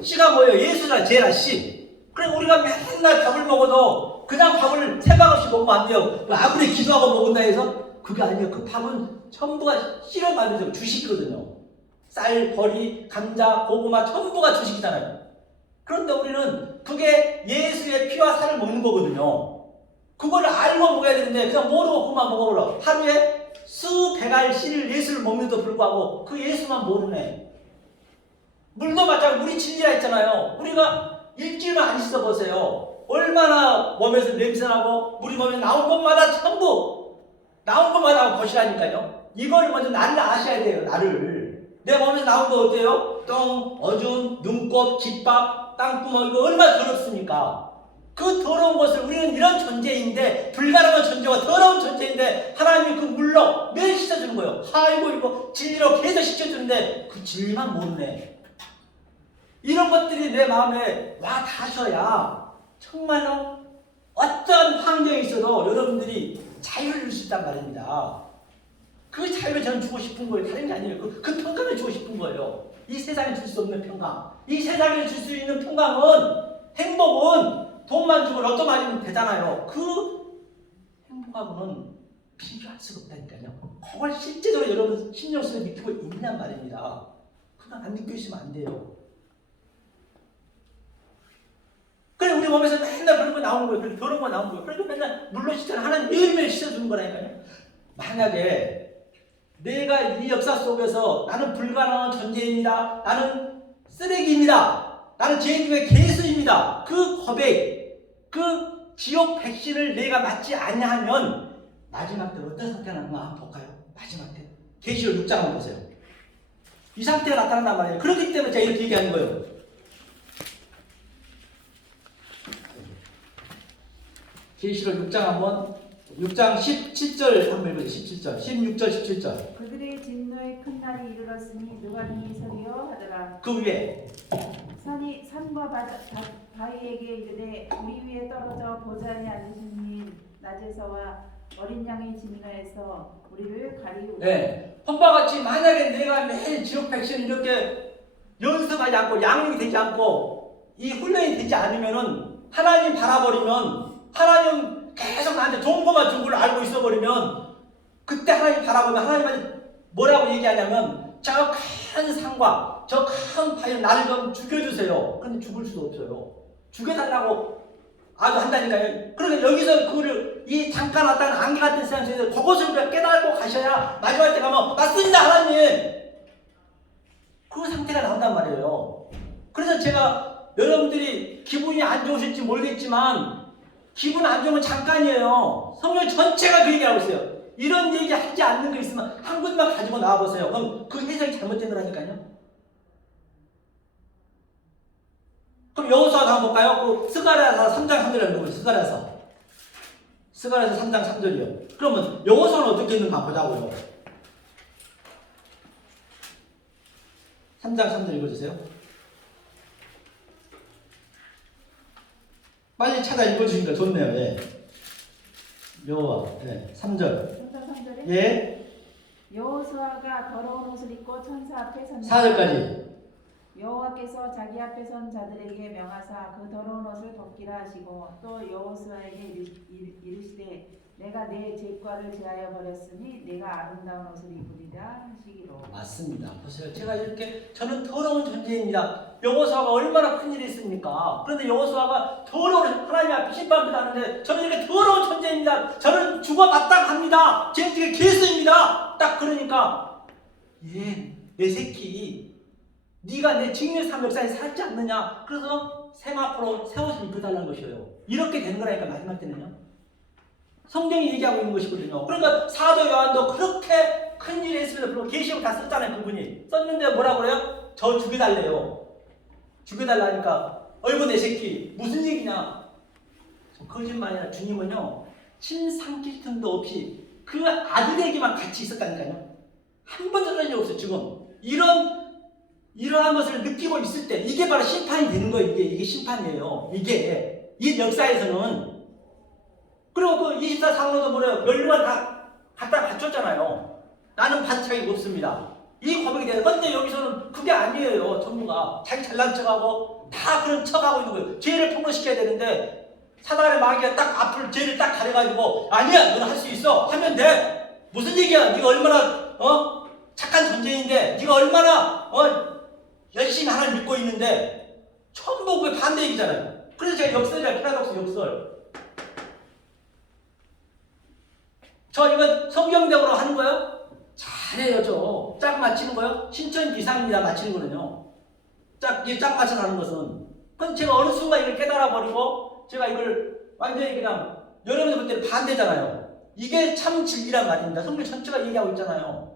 씨가 뭐예요? 예수라 제라 씨. 그래 우리가 맨날 밥을 먹어도 그냥 밥을 생각 없이 먹으면 안 돼요. 아무리 기도하고 먹는다 해서 그게 아니에요. 그 밥은 전부가 씨로 만들어져 주식이거든요. 쌀, 버리, 감자, 고구마 전부가 주식이잖아요. 그런데 우리는 그게 예수의 피와 살을 먹는 거거든요. 그걸 알고 먹어야 되는데 그냥 모르고 그만 먹어버려. 하루에 수백알 씨를 예수를 먹는데도 불구하고 그 예수만 모르네. 물도 마찬가지로 물이 진리라 했잖아요. 우리가 일주일만 안 씻어 보세요. 얼마나 몸에서 냄새나고 물이 몸에 나온 것마다 전부 나온 것마다 것이라니까요. 이걸 먼저 나를 아셔야 돼요. 나를. 내 몸에서 나온 거 어때요? 똥, 어준, 눈곱, 깃밥, 땅구멍 이거 얼마나 더럽습니까? 그 더러운 것을 우리는 이런 존재인데 불가능한 존재와 더러운 존재인데 하나님이 그 물로 매일 씻어주는 거예요. 아이고 이거 진리로 계속 씻어주는데 그 진리만 모르네. 이런 것들이 내 마음에 와 닿으셔야 정말로 어떤 환경에 있어도 여러분들이 자유를 줄 수 있단 말입니다. 그 자유를 저는 주고 싶은 거예요. 다른 게 아니에요. 그 평강을 주고 싶은 거예요. 이 세상에 줄 수 없는 평강. 이 세상에 줄 수 있는 평강은 행복은 돈만 주고 로또 맞으면 되잖아요. 그 행복하고는 비교할 수가 없다니까요. 그걸 실제적으로 여러분 신경 쓰여 느끼고 있냔 말입니다. 그건 안 느껴지면 안 돼요. 그래 우리 몸에서 맨날 그런 거 나오는 거예요. 그렇게 더러운 거 나오는 거예요. 그러니까 맨날 물로 씻잖아요. 하나님 매일매일 씻어주는 거라니까요. 만약에 내가 이 역사 속에서 나는 불가능한 존재입니다. 나는 쓰레기입니다. 나는 죄인중의 개수입니다. 그 고백, 그 지옥 백신을 내가 맞지 않냐하면 마지막 때 어떤 상태가 나는가 한번 볼까요? 마지막 때 계시록 6장 한번 보세요. 이 상태가 나타난단 말이에요. 그렇기 때문에 제가 이렇게 얘기하는 거예요. 계시록 6장 한번 6장 17절 한번 읽어주세요. 17절 16절 17절 그들의 진노의 큰 날이 이르렀으니 누가 능히 서리요 하더라. 그 위에 산이 산과 바위에게 이르되 우리 위에 떨어져 보좌에 앉으신 님 낮에서와 어린 양의 진노에서 우리를 가리우고. 네. hôm 과 같이 만약에 내가 매일 지옥 백신 이렇게 연습하지 않고 양육이 되지 않고 이 훈련이 되지 않으면은 하나님 바라버리면 하나님 계속 나한테 좋은 것만 준 걸 알고 있어버리면 그때 하나님 바라보면 하나님한테 뭐라고 얘기하냐면 저 큰 산과 저 큰 바위 나를 좀 죽여주세요. 그런데 죽을 수도 없어요. 죽여달라고 아주 한다니까요. 그러니까 여기서 그거를 이 잠깐 왔다는 안개 같은 세상 속에서 그것을 깨달고 가셔야 마지막 때 가면 맞습니다 하나님. 그 상태가 나온단 말이에요. 그래서 제가 여러분들이 기분이 안 좋으실지 모르겠지만 기분 안 좋으면 잠깐이에요. 성경 전체가 그 얘기하고 있어요. 이런 얘기 하지 않는 거 있으면 한 군데만 가지고 나와보세요. 그럼 그 해석이 잘못된 거라니까요. 그럼 여호수아도 한번 볼까요? 그 스가랴서 3장 3절을 읽어보세요. 스가랴서 3장 3절이요. 그러면 여호수아는 어떻게 있는가 보자고요. 3장 3절 읽어주세요. 빨리 찾아 읽어주시니까 좋네요. 예. 여호와, 예. 3절. 3절에 예. 여호수아가 더러운 옷을 입고 천사 앞에 섰다. 4절까지. 여호와께서 자기 앞에 선 자들에게 명하사 그 더러운 옷을 벗기라 하시고 또 여호수아에게 이르시되 내가 내 죄과를 제하여 버렸으니 내가 아름다운 옷을 입으리라 하시기로. 맞습니다. 보세요. 제가 이렇게 저는 더러운 존재입니다. 여호수아가 얼마나 큰 일이 있습니까? 그런데 여호수아가 더러운 하나님 앞에 심판받았는데 저는 이렇게 더러운 존재입니다. 저는 죽어 마땅합니다. 제 뒤에 괴수입니다. 딱 그러니까 내 새끼 네가 내 증인 삶 역사에 살지 않느냐? 그래서 세마포로 새 옷을 입혀달라는 것이에요. 이렇게 되는 거라니까 마지막 때는요. 성경이 얘기하고 있는 것이거든요. 그러니까 사도 요한도 그렇게 큰 일이 있음에도 불구하고 계시록 다 썼잖아요. 그분이 썼는데 뭐라고 그래요? 저 죽여달래요. 죽여달라니까 어이구 내 새끼 무슨 얘기냐? 거짓말이나 주님은요 침삼킬 틈도 없이 그 아들에게만 같이 있었다니까요. 한 번도 그런 적 없어요. 지금 이러한 것을 느끼고 있을 때 이게 바로 심판이 되는 거예요. 이게 심판이에요. 이게 이 역사에서는. 그리고 그 24상로도 뭐래요? 멸류관 다 갖다 바쳤잖아요. 나는 반짝이 없습니다. 이 고백이 돼요. 그런데 여기서는 그게 아니에요. 전부가 자기 잘난 척하고 다 그런 척하고 있는 거예요. 죄를 폭로시켜야 되는데 사단의 마귀가 딱 앞을 죄를 딱 가려가지고 아니야 너는 할 수 있어 하면 돼. 무슨 얘기야? 네가 얼마나 착한 존재인데 네가 얼마나 열심히 하나님 믿고 있는데 전부 그게 반대 얘기잖아요. 그래서 제가 역설이라 패러독스 역설. 저 이거 성경적으로 하는 거예요? 잘해요, 저. 짝 맞히는 거요? 신천 이상입니다, 맞히는 거는요. 짝 맞춰 가는 것은. 그럼 제가 어느 순간 이걸 깨달아버리고, 제가 이걸 완전히 그냥, 여러분들 볼 때는 반대잖아요. 이게 참 진리란 말입니다. 성경 전체가 얘기하고 있잖아요.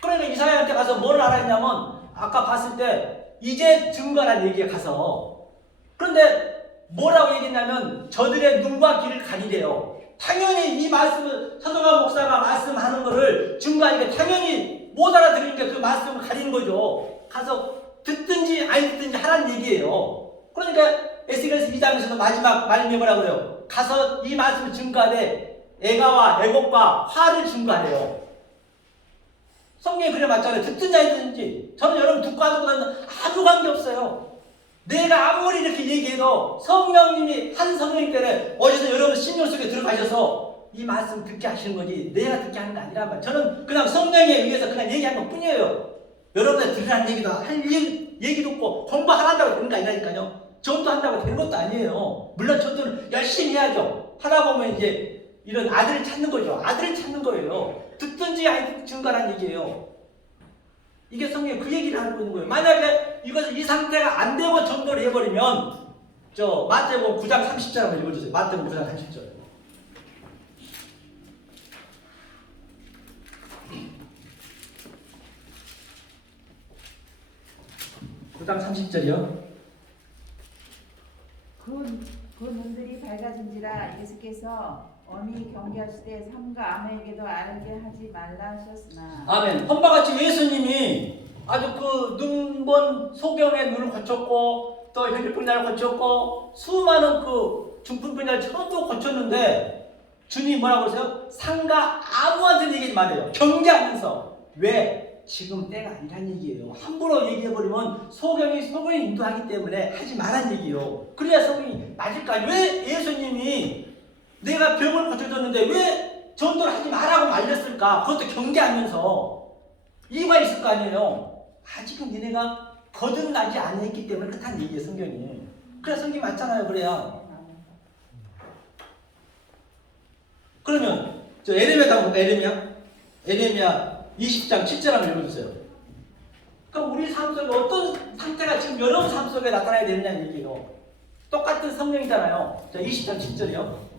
그러니까 이사야한테 가서 뭘 알았냐면, 아까 봤을 때, 이제 증거란 얘기에 가서, 그런데 뭐라고 얘기했냐면, 저들의 눈과 귀를 가리래요. 당연히 이 말씀을 서도가 목사가 말씀하는 거를 증거하니까 당연히 못 알아들으니까 그 말씀을 가리는 거죠. 가서 듣든지 안 듣든지 하라는 얘기예요. 그러니까 에스겔서 2장에서도 마지막 말씀이 뭐라고 그래요? 가서 이 말씀을 증거하되 애가와 애곡과 화를 증거하래요. 성경에 그래 맞잖아요. 듣든지 안 듣든지. 저는 여러분 듣고 안 듣고는 아무 관계없어요. 내가 아무리 이렇게 얘기해도 성령님이 한 성령님 때문에 어디서 여러분 신령 속에 들어가셔서 이 말씀 듣게 하시는 거지 내가 듣게 하는 게 아니란 말이에요. 저는 그냥 성령에 의해서 그냥 얘기하는 것 뿐이에요. 여러분들 들으라는 얘기도 할 얘기도 없고 공부하란다고 되는 거 아니라니까요. 전도한다고 되는 것도 아니에요. 물론 전도는 열심히 해야죠. 하다 보면 이제 이런 아들을 찾는 거죠. 아들을 찾는 거예요. 듣든지 아니 듣든지 증거란 얘기예요. 이게 성경이 그 얘기를 하고 있는 거예요. 만약에 이 상태가 안 되고 전도를 해버리면 저 마태복음 9장 30절 한번 읽어주세요. 마태복음 9장 30절. 9장 30절이요. 그 눈들이 밝아진지라 예수께서 엄히 경계하시되 삼가 아무에게도 알게 하지 말라 하셨으나. 아멘. 헌바같이 예수님이 아주 그 눈먼 소경의 눈을 고쳤고 또 혈류분야를 고쳤고 수많은 그 중풍분야를 전부 고쳤는데 주님이 뭐라고 그러세요? 상가 아무한테도 얘기하지 말아요. 경계하면서. 왜? 지금 때가 아니란 얘기예요. 함부로 얘기해버리면 소경이 인도하기 때문에 하지 말란 얘기예요. 그래야 소경이 맞을까? 왜 예수님이 내가 병을 고쳐줬는데 왜 전도를 하지 말라고 말렸을까? 그것도 경계하면서 이유가 있을 거 아니에요. 아직은 니네가 거듭나지 않았기 때문에 그렇다는 얘기예요, 성경이. 그래 성경이 맞잖아요. 그래야. 그러면 저 에레미야 가볼까? 에레미야 20장 7절 한번 읽어주세요. 그럼 우리 삶 속에 어떤 상태가 지금 여러분 삶 속에 나타나야 되느냐는 얘기예요. 똑같은 성령이잖아요. 자, 20장 7절이요.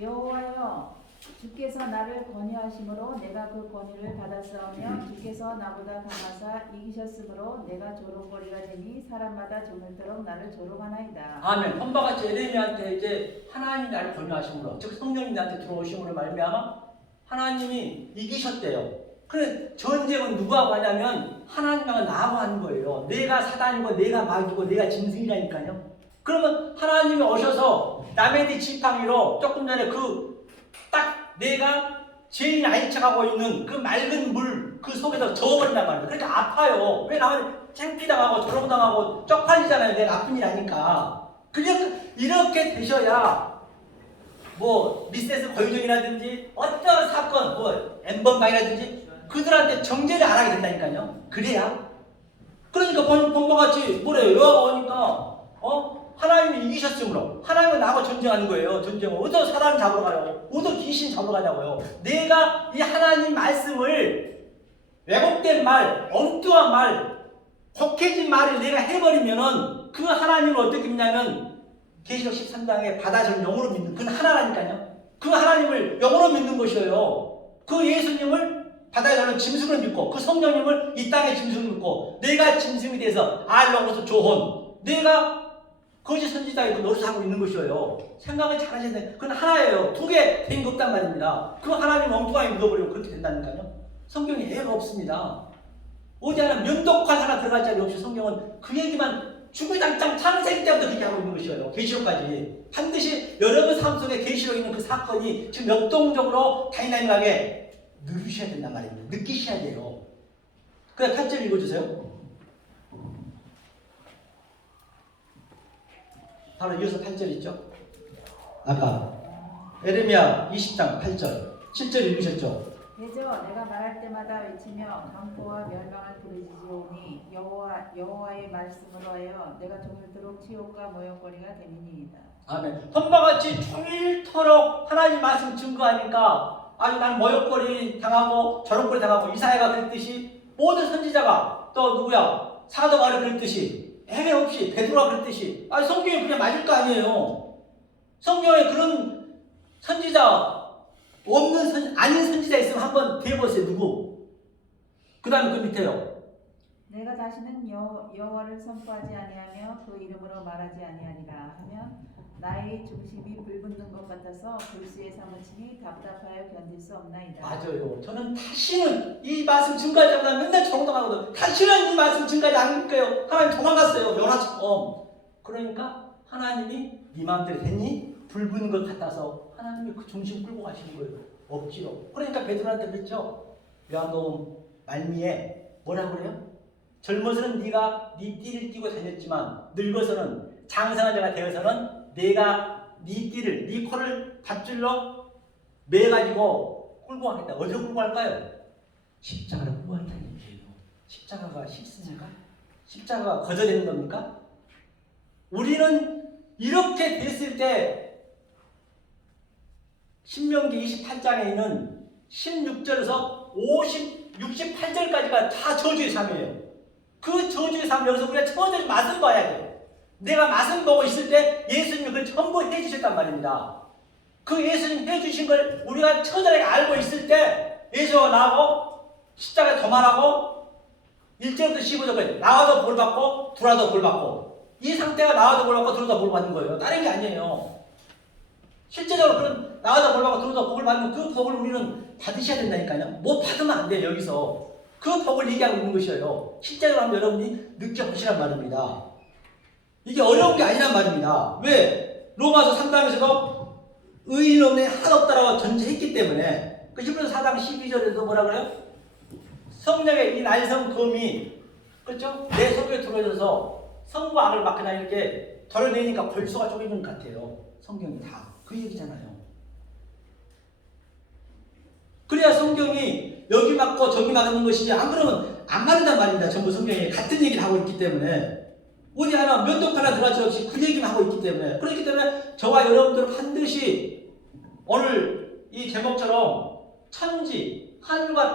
여호와여 주께서 나를 권유하심으로 내가 그 권유를 받았사오며 주께서 나보다 강하사 이기셨으므로 내가 조롱거리가 되니 사람마다 조물도록 나를 조롱하나이다. 아멘. 헌바같이 에레미야한테 이제 하나님이 나를 권유하심으로 즉 성령이 나한테 들어오심으로 말미암아 하나님이 이기셨대요. 그래 전쟁은 누구하고 하냐면 하나님하고 나하고 하는 거예요. 내가 사단이고 내가 마귀고 내가 짐승이라니까요. 그러면 하나님이 오셔서 남의 집 지팡이로 조금 전에 그 딱 내가 죄인 아닌 척하고 있는 그 맑은 물 그 속에서 저어버린단 말이에요. 그러니까 아파요. 왜 나는 창피당하고 조롱당하고 쪽팔리잖아요. 내가 나쁜 일 아니까. 이렇게 되셔야 뭐 미세스 고유정이라든지 어떤 사건 뭐 엠번방이라든지 그들한테 정죄를 안 하게 된다니까요. 그래야. 그러니까 본바같이 뭐래요. 여호와가 오니까 하나님이 이기셨으므로 하나님은 나하고 전쟁하는 거예요. 전쟁을 어디서 사람 잡으러 가요? 어디서 귀신 잡으러 가냐고요. 내가 이 하나님 말씀을 왜곡된 말, 엉뚱한 말, 곡해진 말을 내가 해버리면은 그 하나님을 어떻게 믿냐면 계시록 13장에 받아서 영으로 믿는 그 하나라니까요. 그 하나님을 영으로 믿는 것이에요. 그 예수님을 바다에서는 짐승을 믿고 그 성령님을 이 땅의 짐승을 믿고 내가 짐승이 돼서 알로고서 조혼 내가 거짓 선지자의 노릇하고 있는 것이에요. 생각을 잘 하셔야 돼요. 그건 하나예요. 두 개 된 게 없단 말입니다. 그 하나님 엉뚱하게 믿어버리고 그렇게 된다니까요. 성경에 애가 없습니다. 어디 하나 면도칼 하나 들어갈 자리 없이 성경은 그 얘기만 주구장창 창세기 때부터 그렇게 하고 있는 것이에요. 계시록까지. 반드시 여러분 삶 속에 계시록 있는 그 사건이 지금 역동적으로 다이나믹하게 누르셔야 된단 말입니다. 느끼셔야 돼요. 그다음 8절 읽어주세요. 바로 이어서 8절 있죠? 아까 에레미야 20장 8절 7절 읽으셨죠? 대저 내가 말할 때마다 외치며 강포와 멸망을 부르짖으오니 여호와의 말씀으로 하여 내가 종일토록 치욕과 모욕거리가 됨이니이다. 아멘. 선바같이 종일토록 하나님 말씀 증거하니까 아주 난 모욕거리 당하고 저런거리 당하고 이사야가 그랬듯이 모든 선지자가 또 누구야 사도 바울이 그랬듯이 애매 없이 베드로가 그랬듯이 성경에 그냥 맞을 거 아니에요. 성경에 그런 선지자 아닌 선지자 있으면 한번 대보세요. 누구? 그 다음에 그 밑에요. 내가 다시는 여호와를 선포하지 아니하며 그 이름으로 말하지 아니하리라 하면 나의 중심이 불붙는 것 같아서 불씨에 사무치니 답답하여 견딜 수 없나이다. 맞아요. 저는 다시는 이 말씀 증거하지 않으면 맨날 정동하거든. 다시는 이 말씀 증거하지 않을 거예요. 하나님 도망갔어요. 연하처럼. 그러니까 하나님이 네 마음대로 됐니? 불붙는 것 같아서 하나님이 그 중심 끌고 가시는 거예요. 억지로. 그러니까 베드로한테 그랬죠. 요한복음 말미에 뭐라고 그래요? 젊어서는 네가 네 띠를 띠고 다녔지만 늙어서는 장성한 자가 되어서는 내가 네 띠를 네 코를 밧줄로 매가지고 끌고 가겠다. 어디로 끌고 갈까요? 십자가로 끌고 간다는 얘기예요. 십자가가 싫습니까? 십자가가 거저되는 겁니까? 우리는 이렇게 됐을 때 신명기 28장에 있는 16절에서 68절까지가 다 저주의 삶이에요. 그 저주의 삶 여기서 우리가 처음에 맛을 봐야 돼요. 내가 맛을 보고 있을 때 예수님이 그걸 전부 해주셨단 말입니다. 그 예수님 해주신 걸 우리가 처절하게 알고 있을 때 예수가 나하고 십자가에 도말하고 1절부터 15절까지 나와도 볼 받고 들어와도 볼 받고 이 상태가 나와도 볼 받고 들어와도 볼 받는 거예요. 다른 게 아니에요. 실제적으로 그런 나와도 볼 받고 들어와도 복을 받는 그 복을 우리는 받으셔야 된다니까요. 못 받으면 안 돼요. 여기서 그 복을 얘기하고 있는 것이에요. 실제로 한번 여러분이 느껴보시란 말입니다. 이게 어려운 게 아니란 말입니다. 왜? 로마서 3장에서도 의인 없는 하나도 없다라고 전제했기 때문에 그 히브리서 4장 12절에도 뭐라 그래요? 성령의 이 날성 검이 그렇죠? 내 속에 들어져서 성과 악을 맡거나 이렇게 덜어내니까 골수가 쪼개는 것 같아요. 성경이 다 그 얘기잖아요. 그래야 성경이 여기 맞고 저기 맞는 것이지 안 그러면 안 맞는단 말입니다. 전부 성경이 같은 얘기를 하고 있기 때문에 어디 하나 면도칼 하나 들어갈 없이 그 얘기만 하고 있기 때문에 그렇기 때문에 저와 여러분들은 반드시 오늘 이 제목처럼 천지 하늘과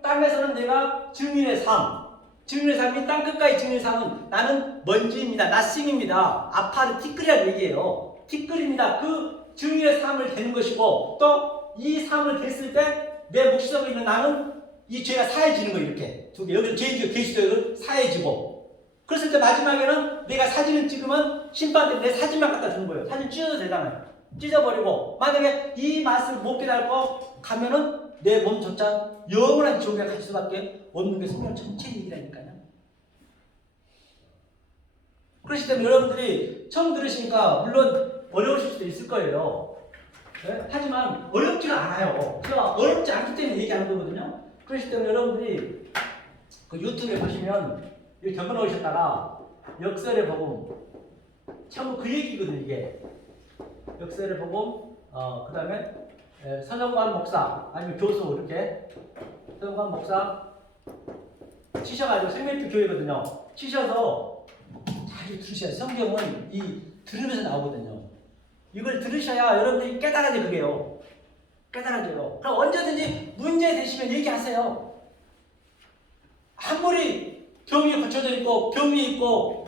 땅에서는 내가 증인의 삶 증인의 삶이 땅끝까지 증인의 삶은 나는 먼지입니다. 나싱입니다. 아파트 티끌이라는 얘기예요. 티끌입니다. 그 증인의 삶을 되는 것이고 또 이 삶을 됐을 때 내 몫이 되고 있는 나는 이 죄가 사해지는 거예요. 이렇게 두 개. 여기서 죄인지고 계시되고 사해지고 그랬을 때 마지막에는 내가 사진을 찍으면 심판대 내 사진만 갖다 주는 거예요. 사진 찢어도 되잖아요. 찢어버리고 만약에 이 맛을 못 깨달고 가면은 내 몸조차 영원한 지옥에 갈 수밖에 없는 게 성경 전체 얘기라니까요. 그렇기 때문에 여러분들이 처음 들으시니까 물론 어려우실 수도 있을 거예요. 네? 하지만 어렵지가 않아요. 제가 어렵지 않기 때문에 얘기하는 거거든요. 그렇기 때문에 여러분들이 그 유튜브에 보시면 여기 적어 놓으셨다가 역설의 복음 전부 그 얘기거든요. 이게 역설의 복음 그 다음에 선영관 목사 아니면 교수 이렇게 선영관 목사 치셔가지고 생명표 교회거든요. 치셔서 잘 들으셔야 성경은 이 들으면서 나오거든요. 이걸 들으셔야 여러분들이 깨달아져 그게요. 깨달아져요. 그럼 언제든지 문제 되시면 얘기하세요. 아무리 병이 고쳐져 있고 병이 있고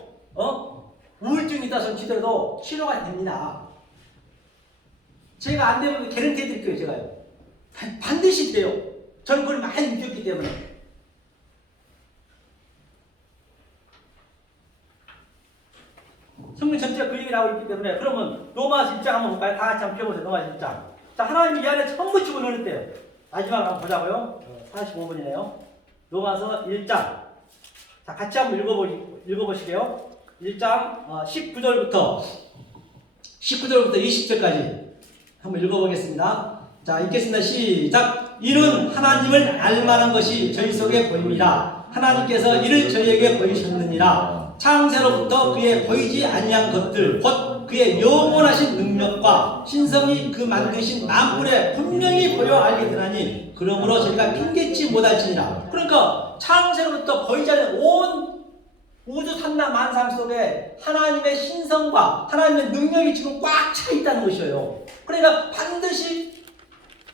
우울증이 있다 손치더라도 치료가 됩니다. 제가 안 되면 개런티 해드릴게요. 제가요. 반드시 돼요. 저는 그걸 많이 느꼈기 때문에. 성경 전체가 그 얘기 나오고 있기 때문에 그러면 로마서 1장 한번 볼까요? 다 같이 한번 펴보세요. 로마서 1장. 자, 하나님이 이 안에 전부 집어넣었대요. 마지막으로 한번 보자고요. 45분이네요. 로마서 1장. 자, 같이 한번 읽어보시게요. 1장 19절부터 20절까지 한번 읽어보겠습니다. 자, 읽겠습니다. 시작. 이는 하나님을 알만한 것이 저희 속에 보입니다. 하나님께서 이를 저희에게 보이셨느니라. 창세로부터 그의 보이지 아니한 것들 곧 그의 영원하신 능력과 신성이 그 만드신 만물에 분명히 보여 알게 되나니 그러므로 저희가 핑계치 못할지니라. 그러니까 창세로부터 보이지 않는 온 우주 산나 만상 속에 하나님의 신성과 하나님의 능력이 지금 꽉 차 있다는 것이에요. 그러니까 반드시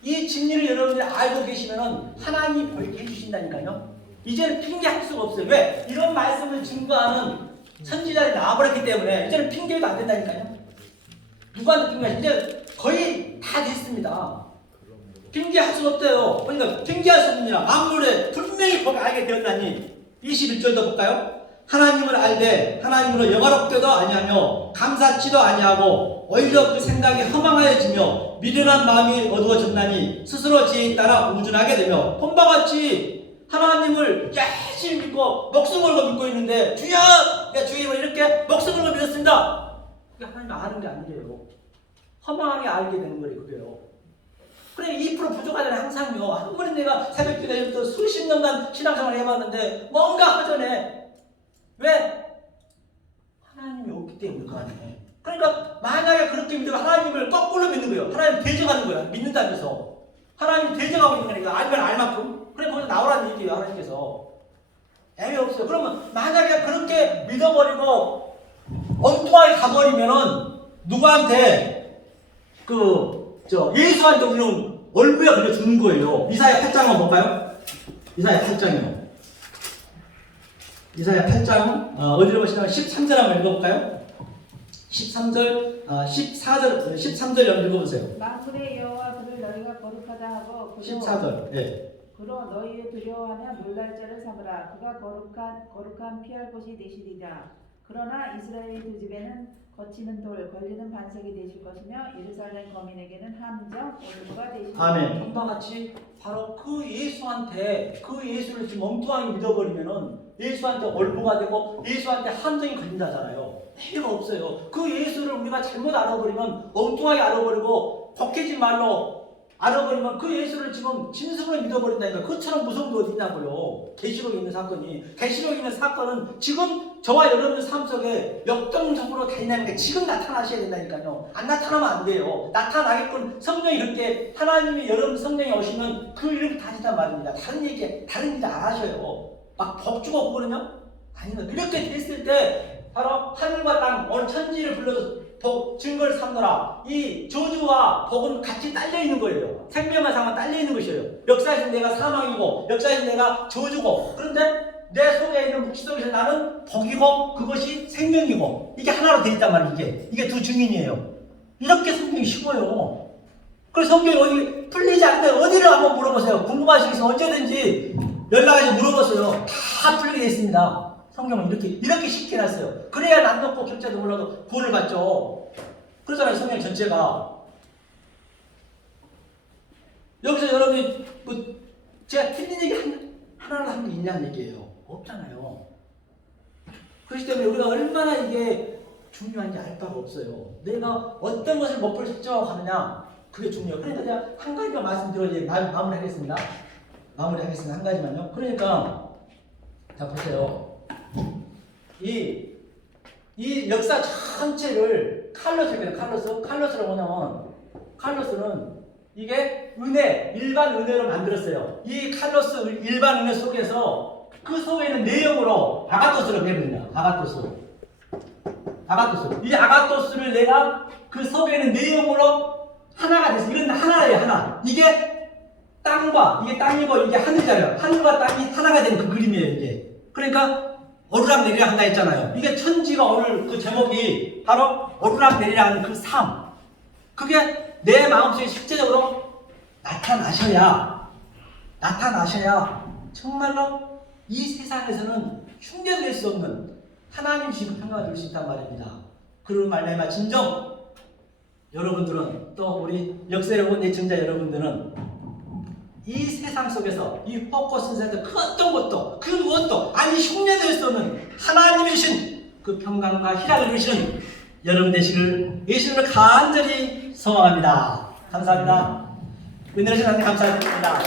이 진리를 여러분들이 알고 계시면 하나님이 보이게 해주신다니까요. 이제는 핑계할 수가 없어요. 왜? 이런 말씀을 증거하는 선지자들이 나와버렸기 때문에 이제는 핑계도 안 된다니까요. 누구한테 핑계하시? 이제 거의 다 됐습니다. 핑계할 수 없대요. 그러니까 핑계할 수 없느니라. 만물에 분명히 보고 알게 되었다니. 21절도 볼까요? 하나님을 알되 하나님으로 영화롭게도 아니하며 감사치도 아니하고 오히려 그 생각이 허망하여지며 미련한 마음이 어두워졌나니 스스로 지혜에 따라 우준하게 되며 본바같이 하나님을 열심히 믿고 목숨 걸고 믿고 있는데 주여! 내가 주의 이름을 이렇게 목숨 걸고 믿었습니다. 그게 하나님 아는 게 아니래요. 허망하게 알게 되는 거예요. 그게요. 그래 2% 부족하잖아요. 항상요. 아무리 내가 새벽기도부터 수십 년간 신앙생활을 해봤는데 뭔가 허전해. 왜? 하나님이 없기 때문에 그 안에. 그러니까 만약에 그렇게 믿으면 하나님을 거꾸로 믿는 거예요. 하나님 대적하는 거야. 믿는다면서. 하나님 대적하고 있는 거니까 알면 알 만큼. 그래 거기서 나오라는 얘기예요. 하나님께서. 애매 없어요. 그러면 만약에 그렇게 믿어버리고 엉뚱하게 가버리면은 누구한테 예수한테 우리는 얼굴에 걸려 죽는 거예요. 이사야 8장 한번 볼까요? 이사야 8장이요. 이사야 8장 어디로 보시냐면 13절 한번 읽어볼까요? 13절, 14절, 13절 읽어보세요. 만군의 여호와 그를 너희가 거룩하다 하고 14절. 예. 그로 너희의 두려워하며 놀랄 자를 삼으라. 그가 거룩한 피할 곳이 되시리라. 그러나 이스라엘 두 집에는 거치는 돌, 걸리는 반석이 되실 것이며 예루살렘 거민에게는 함정, 올무가 되시리라. 아멘. 이와 같이 바로 그 예수한테 그 예수를 지금 엉뚱하게 믿어버리면은 예수한테 올무가 되고 예수한테 함정이 걸린다잖아요. 필요가 없어요. 그 예수를 우리가 잘못 알아버리면 엉뚱하게 알아버리고 복해진 말로 알아버리면 그 예수를 지금 진수로 믿어버린다니까. 그처럼 무서운 게 어디 있냐고요. 계시록에 있는 사건이. 계시록에 있는 사건은 지금 저와 여러분의 삶 속에 역동적으로 다니는 지금 나타나셔야 된다니까요. 안 나타나면 안 돼요. 나타나게끔 성령이 그렇게 하나님이 여러분 성령이 오시면 그 이름 다시단 말입니다. 다른 얘기, 다른 일 안 하셔요. 막 법 주고 그러냐? 아니면 이렇게 됐을 때 바로 하늘과 땅, 오늘 천지를 불러서 증거를 삼노라. 이 저주와 복은 같이 딸려 있는 거예요. 생명과 사망 딸려 있는 것이에요. 역사에서 내가 사망이고, 역사에서 내가 저주고, 그런데 내 속에 있는 묵시 속에서 나는 복이고, 그것이 생명이고, 이게 하나로 되어 있단 말이에요. 이게 두 증인이에요. 이렇게 성경이 쉬워요. 그래서 성경이 어디 풀리지 않는데 어디를 한번 물어보세요. 궁금하시겠으면 언제든지 연락해서 물어보세요. 다 풀리게 되어 있습니다. 성경은 이렇게 쉽게 해놨어요. 그래야 남 놓고 결제도 몰라도 구원을 받죠. 그러잖아요, 성경 전체가. 여기서 여러분이 제가 틀린 얘기 하나를 한 게 있냐는 얘기예요. 없잖아요. 그렇기 때문에 우리가 얼마나 이게 중요한지 알 바가 없어요. 내가 어떤 것을 목표로 설정하느냐, 그게 중요해요. 그러니까 제가 한 가지만 말씀드려 이제 마무리하겠습니다. 한 가지만요. 그러니까 자 보세요. 이 역사 전체를 칼로스라고 뭐냐면 칼로스는 이게 일반 은혜로 만들었어요. 이 칼로스 일반 은혜 속에서 그 속에 있는 내용으로 아가토스를 배웁니다. 아가토스. 이 아가토스를 내가 그 속에 있는 내용으로 하나가 됐어. 이건 하나예요, 하나. 이게 땅이고 이게 하늘이잖아요. 하늘과 땅이 하나가 된 그 그림이에요, 이게. 그러니까 오르락 내리락 한다 했잖아요. 이게 천지가 오늘 그 제목이 바로 오르락 내리락 하는 그 삶. 그게 내 마음속에 실제적으로 나타나셔야 정말로 이 세상에서는 흉내낼 수 없는 하나님 주신 평강을 누릴 수 있단 말입니다. 그런 말미암아 진정 여러분들은 또 우리 역세여러분, 예청자 여러분들은 이 세상 속에서 이 포커스 센터 그 어떤 것도 그 무엇도 아니 흉내낼 수 없는 하나님이 주신 그 평강과 희락을 누리시는 여러분 되시길 예수님을 간절히 소망합니다. 감사합니다. 은혜를 하나님 감사드립니다.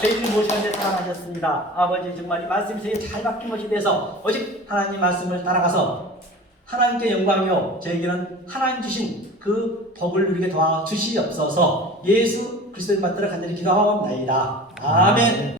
저희들이 모시는데 사랑하셨습니다. 아버지 정말 이 말씀이 저에게 잘 박힌 것이 돼서 오직 하나님 말씀을 따라가서 하나님께 영광이요 저에게는 하나님 주신 그 복을 누리게 도와주시옵소서. 예수 그리스도를 받들어 간절히 기도하옵나이다. 아멘.